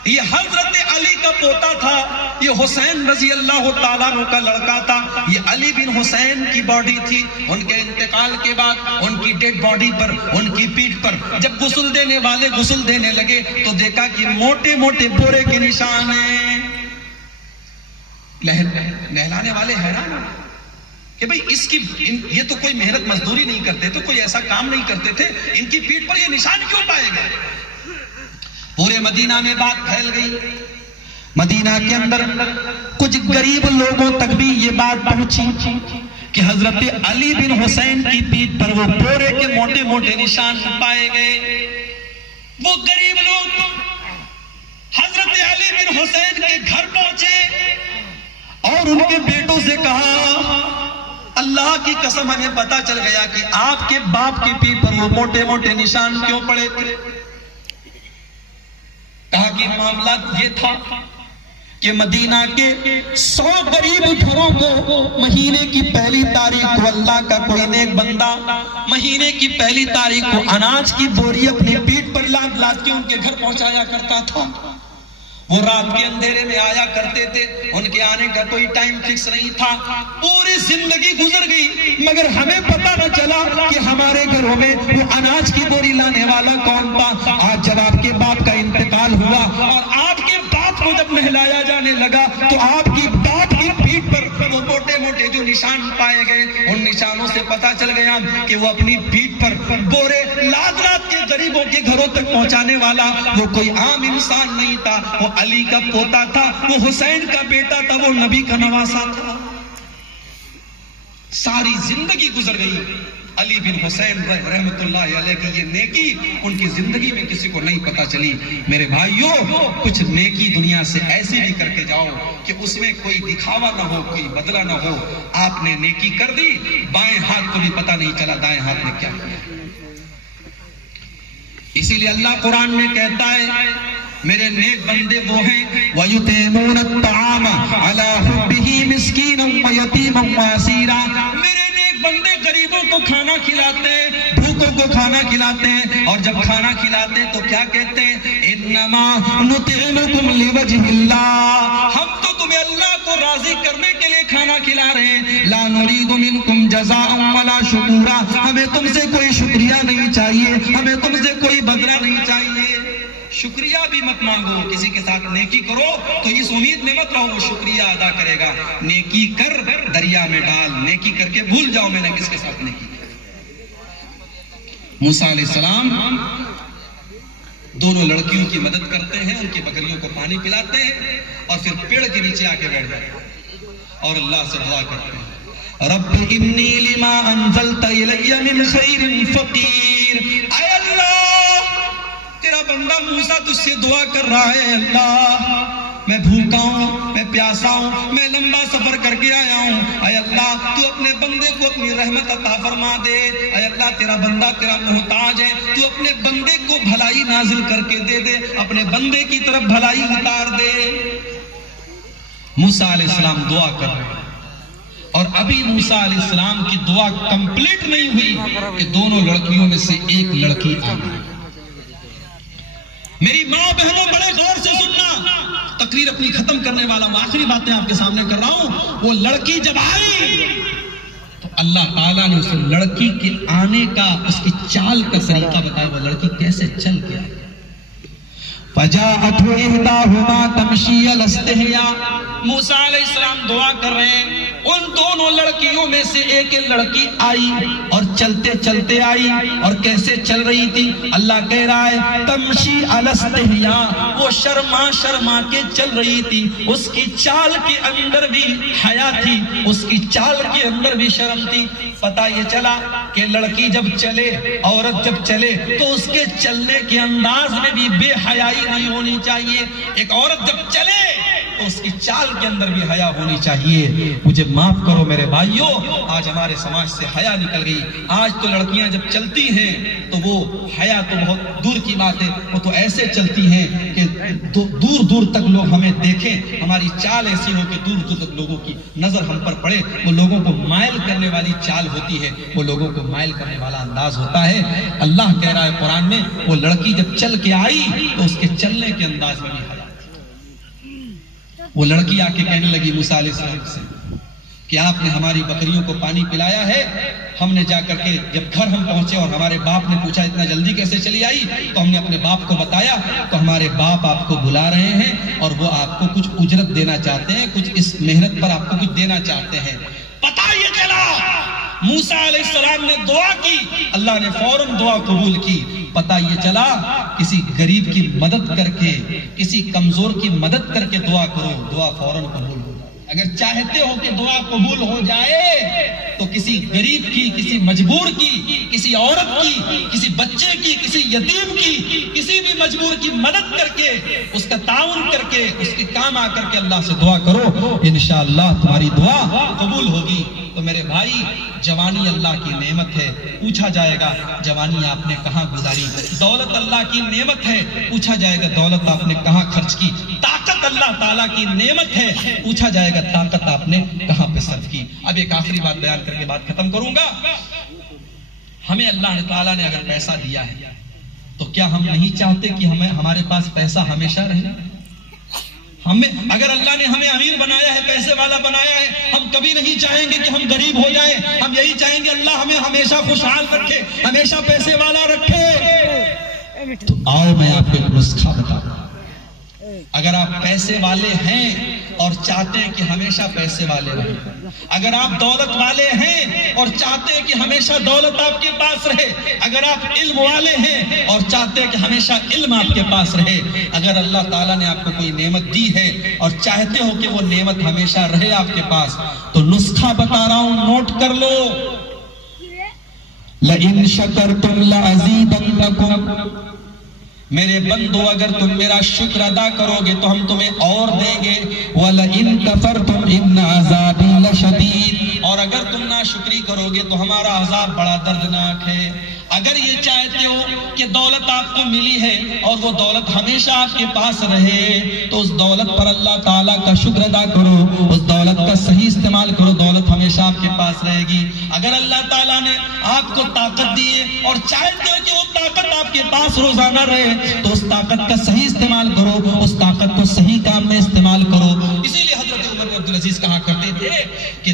یہ حضرت علی کا پوتا تھا، یہ حسین رضی اللہ تعالیٰ عنہ کا لڑکا تھا، یہ علی بن حسین کی باڈی تھی۔ ان کے انتقال کے بعد ان کی ڈیڈ باڈی پر، ان کی پیٹھ پر جب غسل دینے والے غسل دینے لگے تو دیکھا کہ موٹے موٹے بورے کے نشان ہیں۔ نہلانے والے حیران کہ بھئی اس کی یہ تو کوئی محنت مزدوری نہیں کرتے تھے، کوئی ایسا کام نہیں کرتے تھے، ان کی پیٹھ پر یہ نشان کیوں پائے گئے؟ پورے مدینہ میں بات پھیل گئی۔ مدینہ کے اندر کچھ غریب لوگوں تک بھی یہ بات پہنچی کہ حضرت علی بن حسین کی پیٹھ پر وہ بورے کے موٹے موٹے نشان پائے گئے۔ وہ غریب لوگ حضرت علی بن حسین کے گھر پہنچے اور ان کے بیٹوں سے کہا اللہ کی قسم ہمیں پتا چل گیا کہ آپ کے باپ کی پیٹھ پر وہ موٹے موٹے نشان کیوں پڑے تھے۔ کہا کہ معاملات یہ تھا کہ مدینہ کے 100 غریب گھروں کو مہینے کی پہلی تاریخ کو اللہ کا کوئی نیک بندہ مہینے کی پہلی تاریخ کو اناج کی بوری اپنی پیٹھ پر لاد لاد کے ان کے گھر پہنچایا کرتا تھا۔ وہ رات کے اندھیرے میں آیا کرتے تھے، ان کے آنے کا کوئی ٹائم فکس نہیں تھا۔ پوری زندگی گزر گئی مگر ہمیں پتہ نہ چلا کہ ہمارے گھروں میں وہ اناج کی بوری لانے والا کون تھا۔ آج جب آپ کے باپ کا انتقال ہوا اور آپ کے باپ کو جب نہلایا جانے لگا تو آپ کی باپ کی پیٹھ پر وہ موٹے موٹے جو نشان پائے گئے، ان نشانوں سے پتہ چل گیا کہ وہ اپنی پیٹھ پر بورے لاد لاد کے غریبوں کے گھروں تک پہنچانے والا وہ کوئی عام انسان نہیں تھا، وہ علی کا پوتا تھا، وہ حسین کا بیٹا تھا، وہ نبی کا نواسا تھا۔ ساری زندگی گزر گئی، علی بن حسین رحمت اللہ علیہ کی یہ نیکی ان کی زندگی میں کسی کو نہیں پتا چلی۔ میرے بھائیوں، کچھ نیکی دنیا سے ایسی بھی کر کے جاؤ کہ اس میں کوئی دکھاوا نہ ہو، کوئی بدلہ نہ ہو۔ آپ نے نیکی کر دی، بائیں ہاتھ کو بھی پتا نہیں چلا دائیں ہاتھ نے کیا کیا۔ اسی لیے اللہ قرآن میں کہتا ہے میرے نیک بندے وہ ہیں وَيُطْعِمُونَ الطَّعَامَ عَلَىٰ حُبِّهِ مِسْكِينًا وَيَتِيمًا وَأَسِيرًا۔ میرے نیک بندے غریبوں کو کھانا کھلاتے، بھوک بھوکوں کو کھانا کھلاتے ہیں، اور جب کھانا کھلاتے ہیں تو کیا کہتے ہیں؟ انما نطعمکم لوجہ اللہ، ہم تو تمہیں اللہ کو راضی کرنے کے لیے کھانا کھلا رہے ہیں، لا نرید منکم جزاء ولا شکورا، ہمیں تم سے کوئی شکریہ نہیں چاہیے، ہمیں تم سے کوئی بدلہ نہیں چاہیے۔ شکریہ بھی مت مانگو، کسی کے ساتھ نیکی کرو تو اس امید میں مت رہو وہ شکریہ ادا کرے گا، نیکی کر دریا میں ڈال، نیکی کر کے بھول جاؤ میں نے کس کے ساتھ نیکی کی۔ موسیٰ علیہ السلام دونوں لڑکیوں کی مدد کرتے ہیں، ان کی بکریوں کو پانی پلاتے ہیں، اور پھر پیڑ کے نیچے آ کے بیٹھ جاتے ہیں اور اللہ سے دعا کرتے ہیں، رب انی لما انزلت الی من خیر فقیر، اے اللہ تیرا بندہ موسیٰ تجھ سے دعا کر رہا ہے، اللہ میں بھوکا ہوں، میں پیاسا ہوں، میں لمبا سفر کر کے آیا ہوں، اے اللہ تو اپنے بندے کو اپنی رحمت عطا فرما دے، اے اللہ تیرا بندہ تیرا محتاج ہے، تو اپنے بندے کو بھلائی نازل کر کے دے دے، اپنے بندے کی طرف بھلائی اتار دے۔ موسیٰ علیہ السلام دعا کر رہے ہیں، اور ابھی موسیٰ علیہ السلام کی دعا کمپلیٹ نہیں ہوئی کہ دونوں لڑکیوں میں سے ایک لڑکی آ گئی۔ میری ماں بہنوں بڑے غور سے سننا، تقریر اپنی ختم کرنے والا میں آخری باتیں آپ کے سامنے کر رہا ہوں۔ وہ لڑکی جب آئی تو اللہ تعالیٰ نے اس لڑکی کے آنے کا، اس کی چال کا طریقہ بتایا، وہ لڑکی کیسے چل کے آئی۔ فَجَاءَتْهُ إِحْدَاهُمَا تَمْشِي عَلَى اسْتِحْيَاءٍ، موسیٰ علیہ السلام دعا کر رہے ہیں، ان دونوں لڑکیوں میں سے ایک لڑکی آئی اور چلتے چلتے آئی، اور کیسے چل رہی تھی؟ اللہ کہہ رہا ہے تمشی علی استحیاء، وہ شرما شرما کے چل رہی تھی، اس کی چال کے اندر بھی حیا تھی، اس کی چال کے اندر بھی شرم تھی۔ پتہ یہ چلا کہ لڑکی جب چلے، عورت جب چلے تو اس کے چلنے کے انداز میں بھی بے حیائی نہیں ہونی چاہیے۔ ایک عورت جب چلے تو اس کی چال کے اندر بھی حیا ہونی چاہیے۔ مجھے معاف کرو میرے بھائیوں، آج ہمارے سماج سے حیا نکل گئی۔ آج تو لڑکیاں جب چلتی ہیں تو وہ حیا تو بہت دور کی بات ہے، وہ تو ایسے چلتی ہیں کہ دور دور تک لوگ ہمیں دیکھیں، ہماری چال ایسی ہو کہ دور دور تک لوگوں کی نظر ہم پر پڑے۔ وہ لوگوں کو مائل کرنے والی چال ہوتی ہے، وہ لوگوں کو مائل کرنے والا انداز ہوتا ہے۔ اللہ کہہ رہا ہے قرآن میں، وہ لڑکی جب چل کے آئی تو اس کے چلنے کے انداز میں بھی حیا تھی۔ وہ لڑکی آ کے کہنے لگی موسیٰ علیہ السلام سے کہ آپ نے ہماری بکریوں کو پانی پلایا ہے۔ ہم نے جا کر کے جب گھر ہم پہنچے اور ہمارے باپ نے پوچھا اتنا جلدی کیسے چلی آئی، تو ہم نے اپنے باپ کو بتایا، تو ہمارے باپ آپ کو بلا رہے ہیں اور وہ آپ کو کچھ اجرت دینا چاہتے ہیں، کچھ اس محنت پر آپ کو کچھ دینا چاہتے ہیں۔ پتہ یہ چلا موسیٰ علیہ السلام نے دعا کی، اللہ نے فوراً دعا قبول کی۔ پتہ یہ چلا کسی غریب کی مدد کر کے، کسی کمزور کی مدد کر کے دعا کرو، دعا فوراً قبول ہو۔ اگر چاہتے ہو کہ دعا قبول ہو جائے تو کسی غریب کی، کسی مجبور کی، کسی عورت کی، کسی بچے کی، کسی یتیم کی، کسی بھی مجبور کی مدد کر کے، اس کا تعاون کر کے، اس کے کام آ کر کے اللہ سے دعا کرو، انشاءاللہ تمہاری دعا قبول ہوگی۔ تو میرے بھائی، جوانی اللہ کی نعمت ہے، پوچھا جائے گا جوانی آپ نے کہاں گزاری۔ دولت اللہ کی نعمت ہے، پوچھا جائے گا دولت آپ نے کہاں خرچ کی۔ طاقت اللہ تعالیٰ کی نعمت ہے، پوچھا جائے گا طاقت آپ نے کہاں پہ صرف کی۔ اب ایک آخری بات بیان کر کے بات ختم کروں گا۔ ہمیں اللہ تعالیٰ نے اگر پیسہ دیا ہے تو کیا ہم نہیں چاہتے کہ ہمارے پاس پیسہ ہمیشہ رہے؟ اگر اللہ نے ہمیں امیر بنایا ہے، پیسے والا بنایا ہے، ہم کبھی نہیں چاہیں گے کہ ہم غریب ہو جائیں۔ ہم یہی چاہیں گے اللہ ہمیں ہمیشہ خوشحال رکھے، ہمیشہ پیسے والا رکھے۔ تو آؤ میں آپ کو ایک نسخہ بتاؤں۔ اگر آپ پیسے والے ہیں اور چاہتے ہیں کہ ہمیشہ پیسے والے رہیں، اگر آپ دولت والے ہیں اور چاہتے ہیں کہ ہمیشہ دولت آپ کے پاس رہے، اگر آپ علم والے ہیں اور چاہتے ہیں کہ ہمیشہ علم آپ کے پاس رہے، اگر اللہ تعالیٰ نے آپ کو کوئی نعمت دی ہے اور چاہتے ہو کہ وہ نعمت ہمیشہ رہے آپ کے پاس، تو نسخہ بتا رہا ہوں، نوٹ کر لو۔ لَإِن شَكَرْتُمْ لَأَزِيدَنَّكُمْ، میرے بندو اگر تم میرا شکر ادا کرو گے تو ہم تمہیں اور دیں گے۔ وَلَئِن كَفَرْتُمْ إِنَّ عَذَابِي لَشَدِيدٌ، اور اگر تم ناشکری کرو گے تو ہمارا عذاب بڑا دردناک ہے۔ اگر یہ چاہتے ہو کہ دولت آپ کو ملی ہے اور وہ دولت ہمیشہ آپ کے پاس رہے، تو اس دولت پر اللہ تعالیٰ کا شکر ادا کرو، اس دولت کا صحیح استعمال کرو، دولت ہمیشہ ہمیشہ آپ کے پاس رہے گی۔ اگر اللہ تعالیٰ نے آپ کو طاقت دی ہے اور چاہتے ہو کہ وہ طاقت آپ کے پاس روزانہ رہے تو اس طاقت کا صحیح استعمال کرو، اس طاقت کو صحیح کام میں استعمال کرو۔ اسی لیے حضرت عمر بن عبدالعزیز کہا کرتے تھے کہ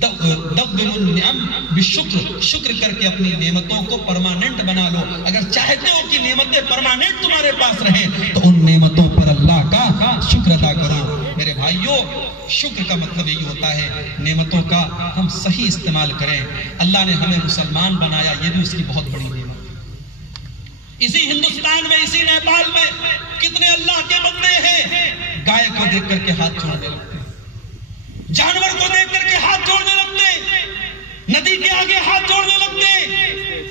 دبر النعم بالشکر، شکر کر کے اپنی نعمتوں کو پرماننٹ بنا لو۔ اگر چاہتے ہو کہ نعمتیں پرماننٹ تمہارے پاس رہیں تو ان نعمتوں پر اللہ کا شکر ادا کرو۔ میرے بھائیوں، شکر کا مطلب یہی ہوتا ہے نعمتوں کا ہم صحیح استعمال کریں۔ اللہ نے ہمیں مسلمان بنایا، یہ بھی اس کی بہت بڑی نعمت ہے۔ اسی ہندوستان میں، اسی نیپال میں کتنے اللہ کے بندے ہیں گائے کو دیکھ کر کے ہاتھ چھوڑنے لگتے، جانور کو دیکھ کر کے ہاتھ جوڑنے لگتے، ندی کے آگے ہاتھ جوڑنے لگتے۔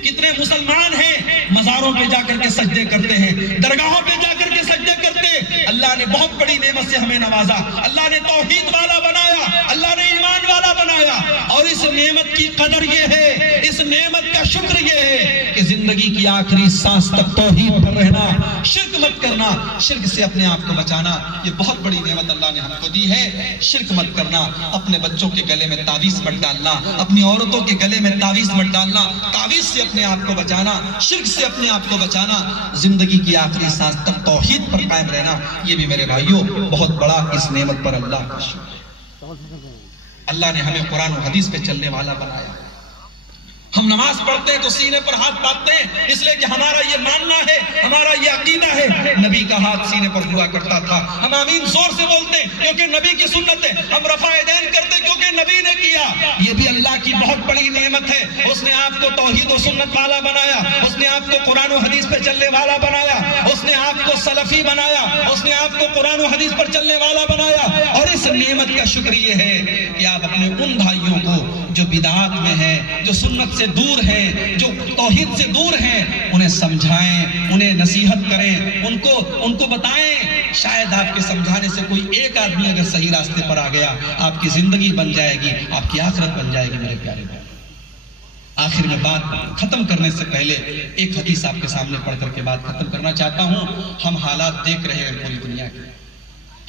کتنے مسلمان ہیں مزاروں پہ جا کر کے سجدے کرتے ہیں، درگاہوں پہ جا کر کے سجدے کرتے۔ اللہ نے بہت بڑی نعمت سے ہمیں نوازا، اللہ نے توحید والا بنایا، اللہ نے ایمان والا بنایا، اور اس نعمت کی قدر یہ ہے، اس نعمت کا شکر یہ ہے کہ زندگی کی آخری سانس تک توحید پر رہنا، شرک مت کرنا، شرک سے اپنے آپ کو بچانا، یہ بہت بڑی نعمت اللہ نے ہم کو دی ہے۔ شرک مت کرنا، اپنے بچوں کے گلے میں تعویذ مت ڈالنا، اپنی عورتوں کے گلے میں تعویذ مت ڈالنا، تعویذ سے اپنے آپ کو بچانا، شرک سے اپنے آپ کو بچانا، زندگی کی آخری سانس تک توحید پر قائم رہنا، یہ بھی میرے بھائیوں بہت بڑا اس نعمت پر اللہ کا شکر۔ اللہ نے ہمیں قرآن و حدیث پہ چلنے والا بنایا۔ ہم نماز پڑھتے ہیں تو سینے پر ہاتھ باندھتے ہیں، اس لیے کہ ہمارا یہ ماننا ہے، ہمارا یہ عقیدہ ہے۔ نبی کا ہاتھ سینے پر ہوا کرتا تھا، ہم آمین زور سے بولتے ہیں کیونکہ نبی کی سنت ہے، ہم رفع یدین کرتے کیونکہ نبی نے کیا۔ یہ بھی اللہ کی بہت بڑی نعمت ہے، اس نے آپ کو توحید و سنت والا بنایا، اس نے آپ کو قرآن و حدیث پہ چلنے والا بنایا، اس نے آپ کو سلفی بنایا، اس نے آپ کو قرآن و حدیث پر چلنے والا بنایا۔ اور اس نعمت کا شکر یہ ہے کہ آپ اپنے ان بھائیوں کو جو بدعات میں ہیں، جو سنت سے دور ہیں، جو توحید سے دور ہیں، انہیں سمجھائیں، انہیں نصیحت کریں، ان کو بتائیں۔ شاید آپ کے سمجھانے سے کوئی ایک آدمی اگر صحیح راستے پر آ گیا، آپ کی زندگی بن جائے گی، آپ کی آخرت بن جائے گی۔ میرے پیارے بھائی، آخر میں بات ختم کرنے سے پہلے ایک حدیث آپ کے سامنے پڑھ کر کے بات ختم کرنا چاہتا ہوں۔ ہم حالات دیکھ رہے ہیں پوری دنیا کے،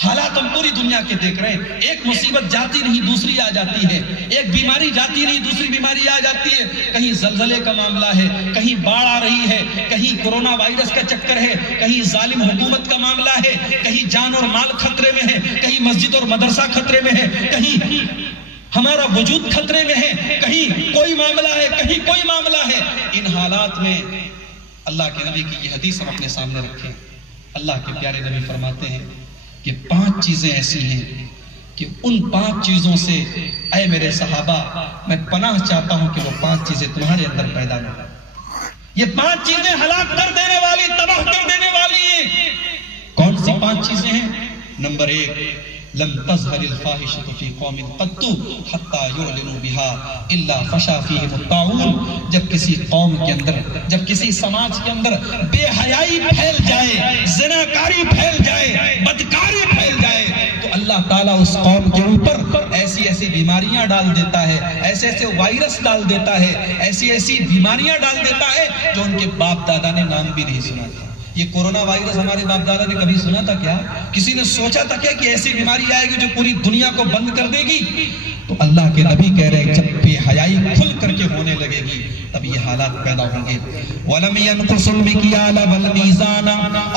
حالات ہم پوری دنیا کے دیکھ رہے ہیں۔ ایک مصیبت جاتی نہیں دوسری آ جاتی ہے، ایک بیماری جاتی نہیں دوسری بیماری آ جاتی ہے۔ کہیں زلزلے کا معاملہ ہے، کہیں باڑھ آ رہی ہے، کہیں کورونا وائرس کا چکر ہے، کہیں ظالم حکومت کا معاملہ ہے، کہیں جان اور مال خطرے میں ہے، کہیں مسجد اور مدرسہ خطرے میں ہے، کہیں ہمارا وجود خطرے میں ہے، کہیں کوئی معاملہ ہے، کہیں کوئی معاملہ ہے۔ ان حالات میں اللہ کے نبی کی یہ حدیث ہم اپنے سامنے رکھیں۔ اللہ کے پیارے نبی فرماتے ہیں کہ 5 چیزیں ایسی ہیں کہ ان 5 چیزوں سے اے میرے صحابہ میں پناہ چاہتا ہوں کہ وہ 5 چیزیں تمہارے اندر پیدا نہ ہوں۔ یہ 5 چیزیں ہلاک کر دینے والی، تباہ کر دینے والی ہیں۔ کون سی 5 چیزیں ہیں؟ نمبر 1، لم تظهر الفاحشة في قوم قط حتى يعلنوا بها الا فشى فيهم الطاعون۔ جب کسی قوم کے اندر، جب کسی سماج کے اندر بے حیائی پھیل جائے، زناکاری پھیل جائے، بدکاری پھیل جائے، تو اللہ تعالیٰ اس قوم کے اوپر ایسی ایسی بیماریاں ڈال دیتا ہے، ایسے ایسے وائرس ڈال دیتا ہے، ایسی ایسی بیماریاں ڈال دیتا ہے جو ان کے باپ دادا نے نام بھی نہیں سنا تھا۔ یہ کورونا وائرس ہمارے باپ دادا نے کبھی سنا تھا کیا؟ کسی نے سوچا تھا کیا کہ ایسی بیماری آئے گی جو پوری دنیا کو بند کر دے گی؟ تو اللہ کے نبی کہہ رہے ہیں جب بے حیائی کھل کر کے ہونے لگے گی تب یہ حالات پیدا ہوں گے۔ وَلَمْ يَنْقُصُ الْمِكْيَالَ وَالْمِيزَانَ،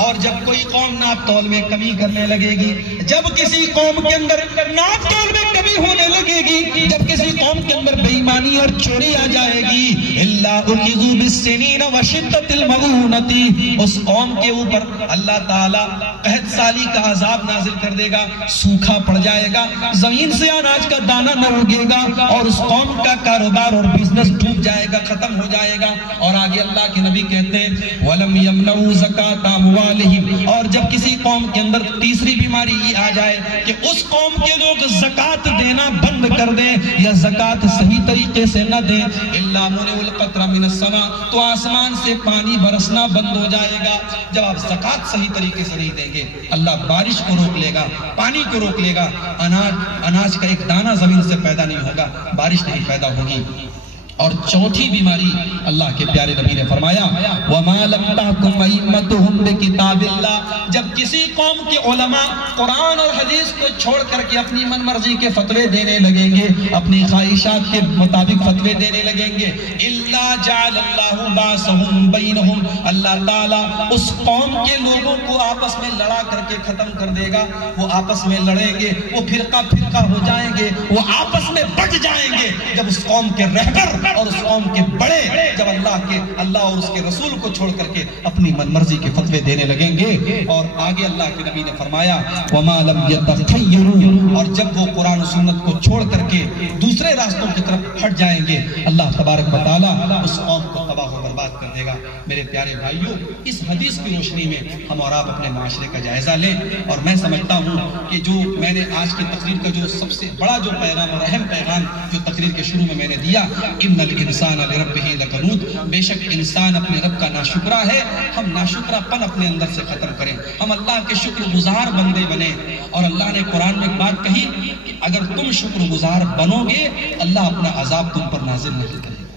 اور جب کوئی قوم ناپ تول میں کمی کرنے لگے گی، جب کسی قوم کے اندر ناپ تول میں کمی ہونے لگے گی، جب کسی قوم کے اندر بے ایمانی اور چوری آ جائے گی، إِلَّا أُخِذُوا بِالسِّنِينَ وَشِدَّةِ الْمَعُونَةِ، اس قوم کے اوپر اللہ تعالیٰ قحط سالی کا عذاب نازل کر دے گا، سوکھا پڑ جائے گا، زمین سے اناج کا دانہ نہ اگے گا، اور اس قوم کا کاروبار اور بزنس ڈوب جائے گا، ختم ہو جائے گا۔ اور آگے اللہ کے نبی کہتے ہیں وَلَمْ يَمْنَعُوا زَكَاةَ أَمْوَالِهِمْ، اور جب کسی قوم کے اندر تیسری بیماری یہ آ جائے کہ اس قوم کے لوگ زکوٰۃ دینا بند کر دیں یا زکوٰۃ صحیح طریقے سے نہ دیں، إِلَّا مُنِعُ الْقَطْرَ مِنَ السَّمَاءِ، تو آسمان سے پانی برسنا بند ہو جائے گا۔ جب آپ زکوٰۃ صحیح طریقے سے نہیں دیں گے اللہ بارش کو روک لے گا، پانی کو روک لے گا، اناج کا ایک دانہ زمین سے پیدا نہیں ہوگا، بارش نہیں پیدا ہوگی۔ اور چوتھی بیماری اللہ کے پیارے نبی نے فرمایا وَمَا لَمْ تَحْكُمْ أَئِمَّتُهُمْ بِكِتَابِ اللَّهِ، جب کسی قوم کے علماء قرآن اور حدیث کو چھوڑ کر کے اپنی من مرضی کے فتوے دینے لگیں گے، اپنی خواہشات کے مطابق فتوے دینے لگیں گے، إِلَّا جَعَلَ اللَّهُ بَعْثَهُمْ بَيْنَهُمْ، اللہ تعالیٰ اس قوم کے لوگوں کو آپس میں لڑا کر کے ختم کر دے گا۔ وہ آپس میں لڑیں گے، وہ فرقہ فرقہ ہو جائیں گے، وہ آپس میں بٹ جائیں گے جب اس قوم کے رہبر اور اس قوم کے بڑے جب اللہ اور اس کے رسول کو چھوڑ کر کے اپنی من مرضی کے فتوے دینے لگیں گے۔ اور آگے اللہ کے نبی نے فرمایا وَمَا لَمْ يَتَخَيَّرُوا، اور جب وہ قرآن و سنت کو چھوڑ کر کے دوسرے راستوں کی طرف ہٹ جائیں گے، اللہ تبارک و تعالیٰ اس قوم کو تباہ و برباد کر دے گا۔ میرے پیارے بھائیوں، اس حدیث کی روشنی میں ہم اور آپ اپنے معاشرے کا جائزہ لیں، اور میں سمجھتا ہوں کہ جو میں نے آج کی تقریر کا جو سب سے بڑا جو پیغام اور اہم پیغام جو تقریر کے شروع میں نے دیا، ان الانسان لربہ لکنود، بے شک انسان اپنے رب کا ناشکرا ہے۔ ہم ناشکرا پن اپنے اندر سے ختم کریں، ہم اللہ کے شکر گزار بندے بنیں۔ اور اللہ نے قرآن میں ایک بات کہی کہ اگر تم شکر گزار بنو گے، اللہ اپنا عذاب تم پر نازل نہیں کرے گا۔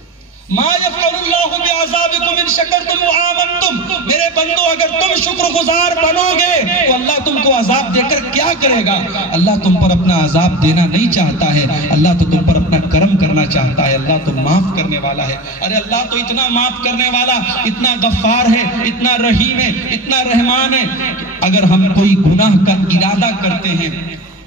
ما یفعل اللہ بعذابکم ان شکرتم وآمنتم، میرے بندو اگر تم شکر گزار بنو گے تو اللہ تم کو عذاب دے کر کیا کرے گا؟ اللہ تم پر اپنا عذاب دینا نہیں چاہتا ہے، اللہ تو تم پر اپنا کرم کرنا چاہتا ہے، اللہ تو معاف کرنے والا ہے۔ ارے اللہ تو اتنا معاف کرنے والا، اتنا غفار ہے، اتنا رحیم ہے، اتنا رحمان ہے کہ اگر ہم کوئی گناہ کا ارادہ کرتے ہیں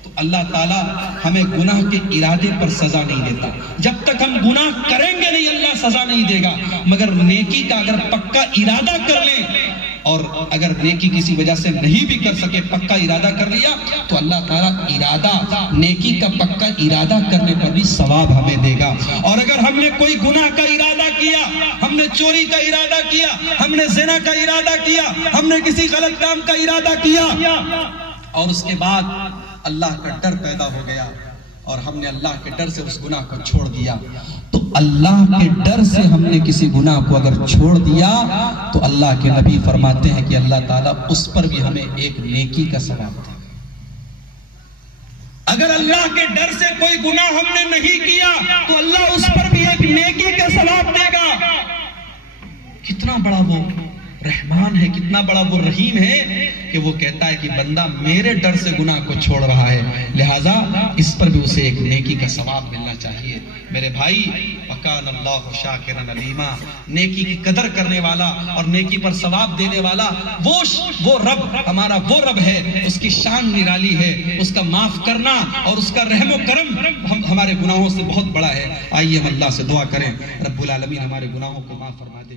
تو اللہ تعالیٰ ہمیں گناہ کے ارادے پر سزا نہیں دیتا۔ جب تک ہم گناہ کریں گے نہیں اللہ سزا نہیں دے گا، مگر نیکی کا اگر پکا ارادہ کر لیں، اور اگر نیکی کسی وجہ سے نہیں بھی کر سکے، پکا ارادہ کر لیا، تو اللہ تعالیٰ نیکی کا پکا ارادہ کرنے پر بھی ثواب ہمیں دے گا۔ اور اگر ہم نے کوئی گناہ کا ارادہ کیا، ہم نے چوری کا ارادہ کیا، ہم نے زنا کا ارادہ کیا، ہم نے کسی غلط کام کا ارادہ کیا، اور اس کے بعد اللہ کا ڈر پیدا ہو گیا اور ہم نے اللہ کے ڈر سے اس گناہ کو چھوڑ دیا، تو اللہ کے ڈر سے ہم نے کسی گناہ کو اگر چھوڑ دیا تو اللہ کے نبی فرماتے ہیں کہ اللہ تعالیٰ اس پر بھی ہمیں ایک نیکی کا ثواب دے۔ اگر اللہ کے ڈر سے کوئی گناہ ہم نے نہیں کیا تو اللہ اس پر بھی ایک نیکی کا ثواب دے گا۔ کتنا بڑا وہ رحمان ہے، کتنا بڑا وہ رحیم ہے کہ وہ کہتا ہے کہ بندہ میرے ڈر سے گناہ کو چھوڑ رہا ہے، لہٰذا اس پر بھی اسے ایک نیکی کا ثواب ملنا چاہیے۔ میرے بھائی، وَكَانَ اللَّهُ شَاكِرًا عَلِيمًا، نیکی کی قدر کرنے والا اور نیکی پر ثواب دینے والا وہ رب ہمارا وہ رب ہے، اس کی شان نرالی ہے، اس کا معاف کرنا اور اس کا رحم و کرم ہمارے گناہوں سے بہت بڑا ہے۔ آئیے ہم اللہ سے دعا کریں رب العالمین ہمارے گناہوں کو معاف فرما دے۔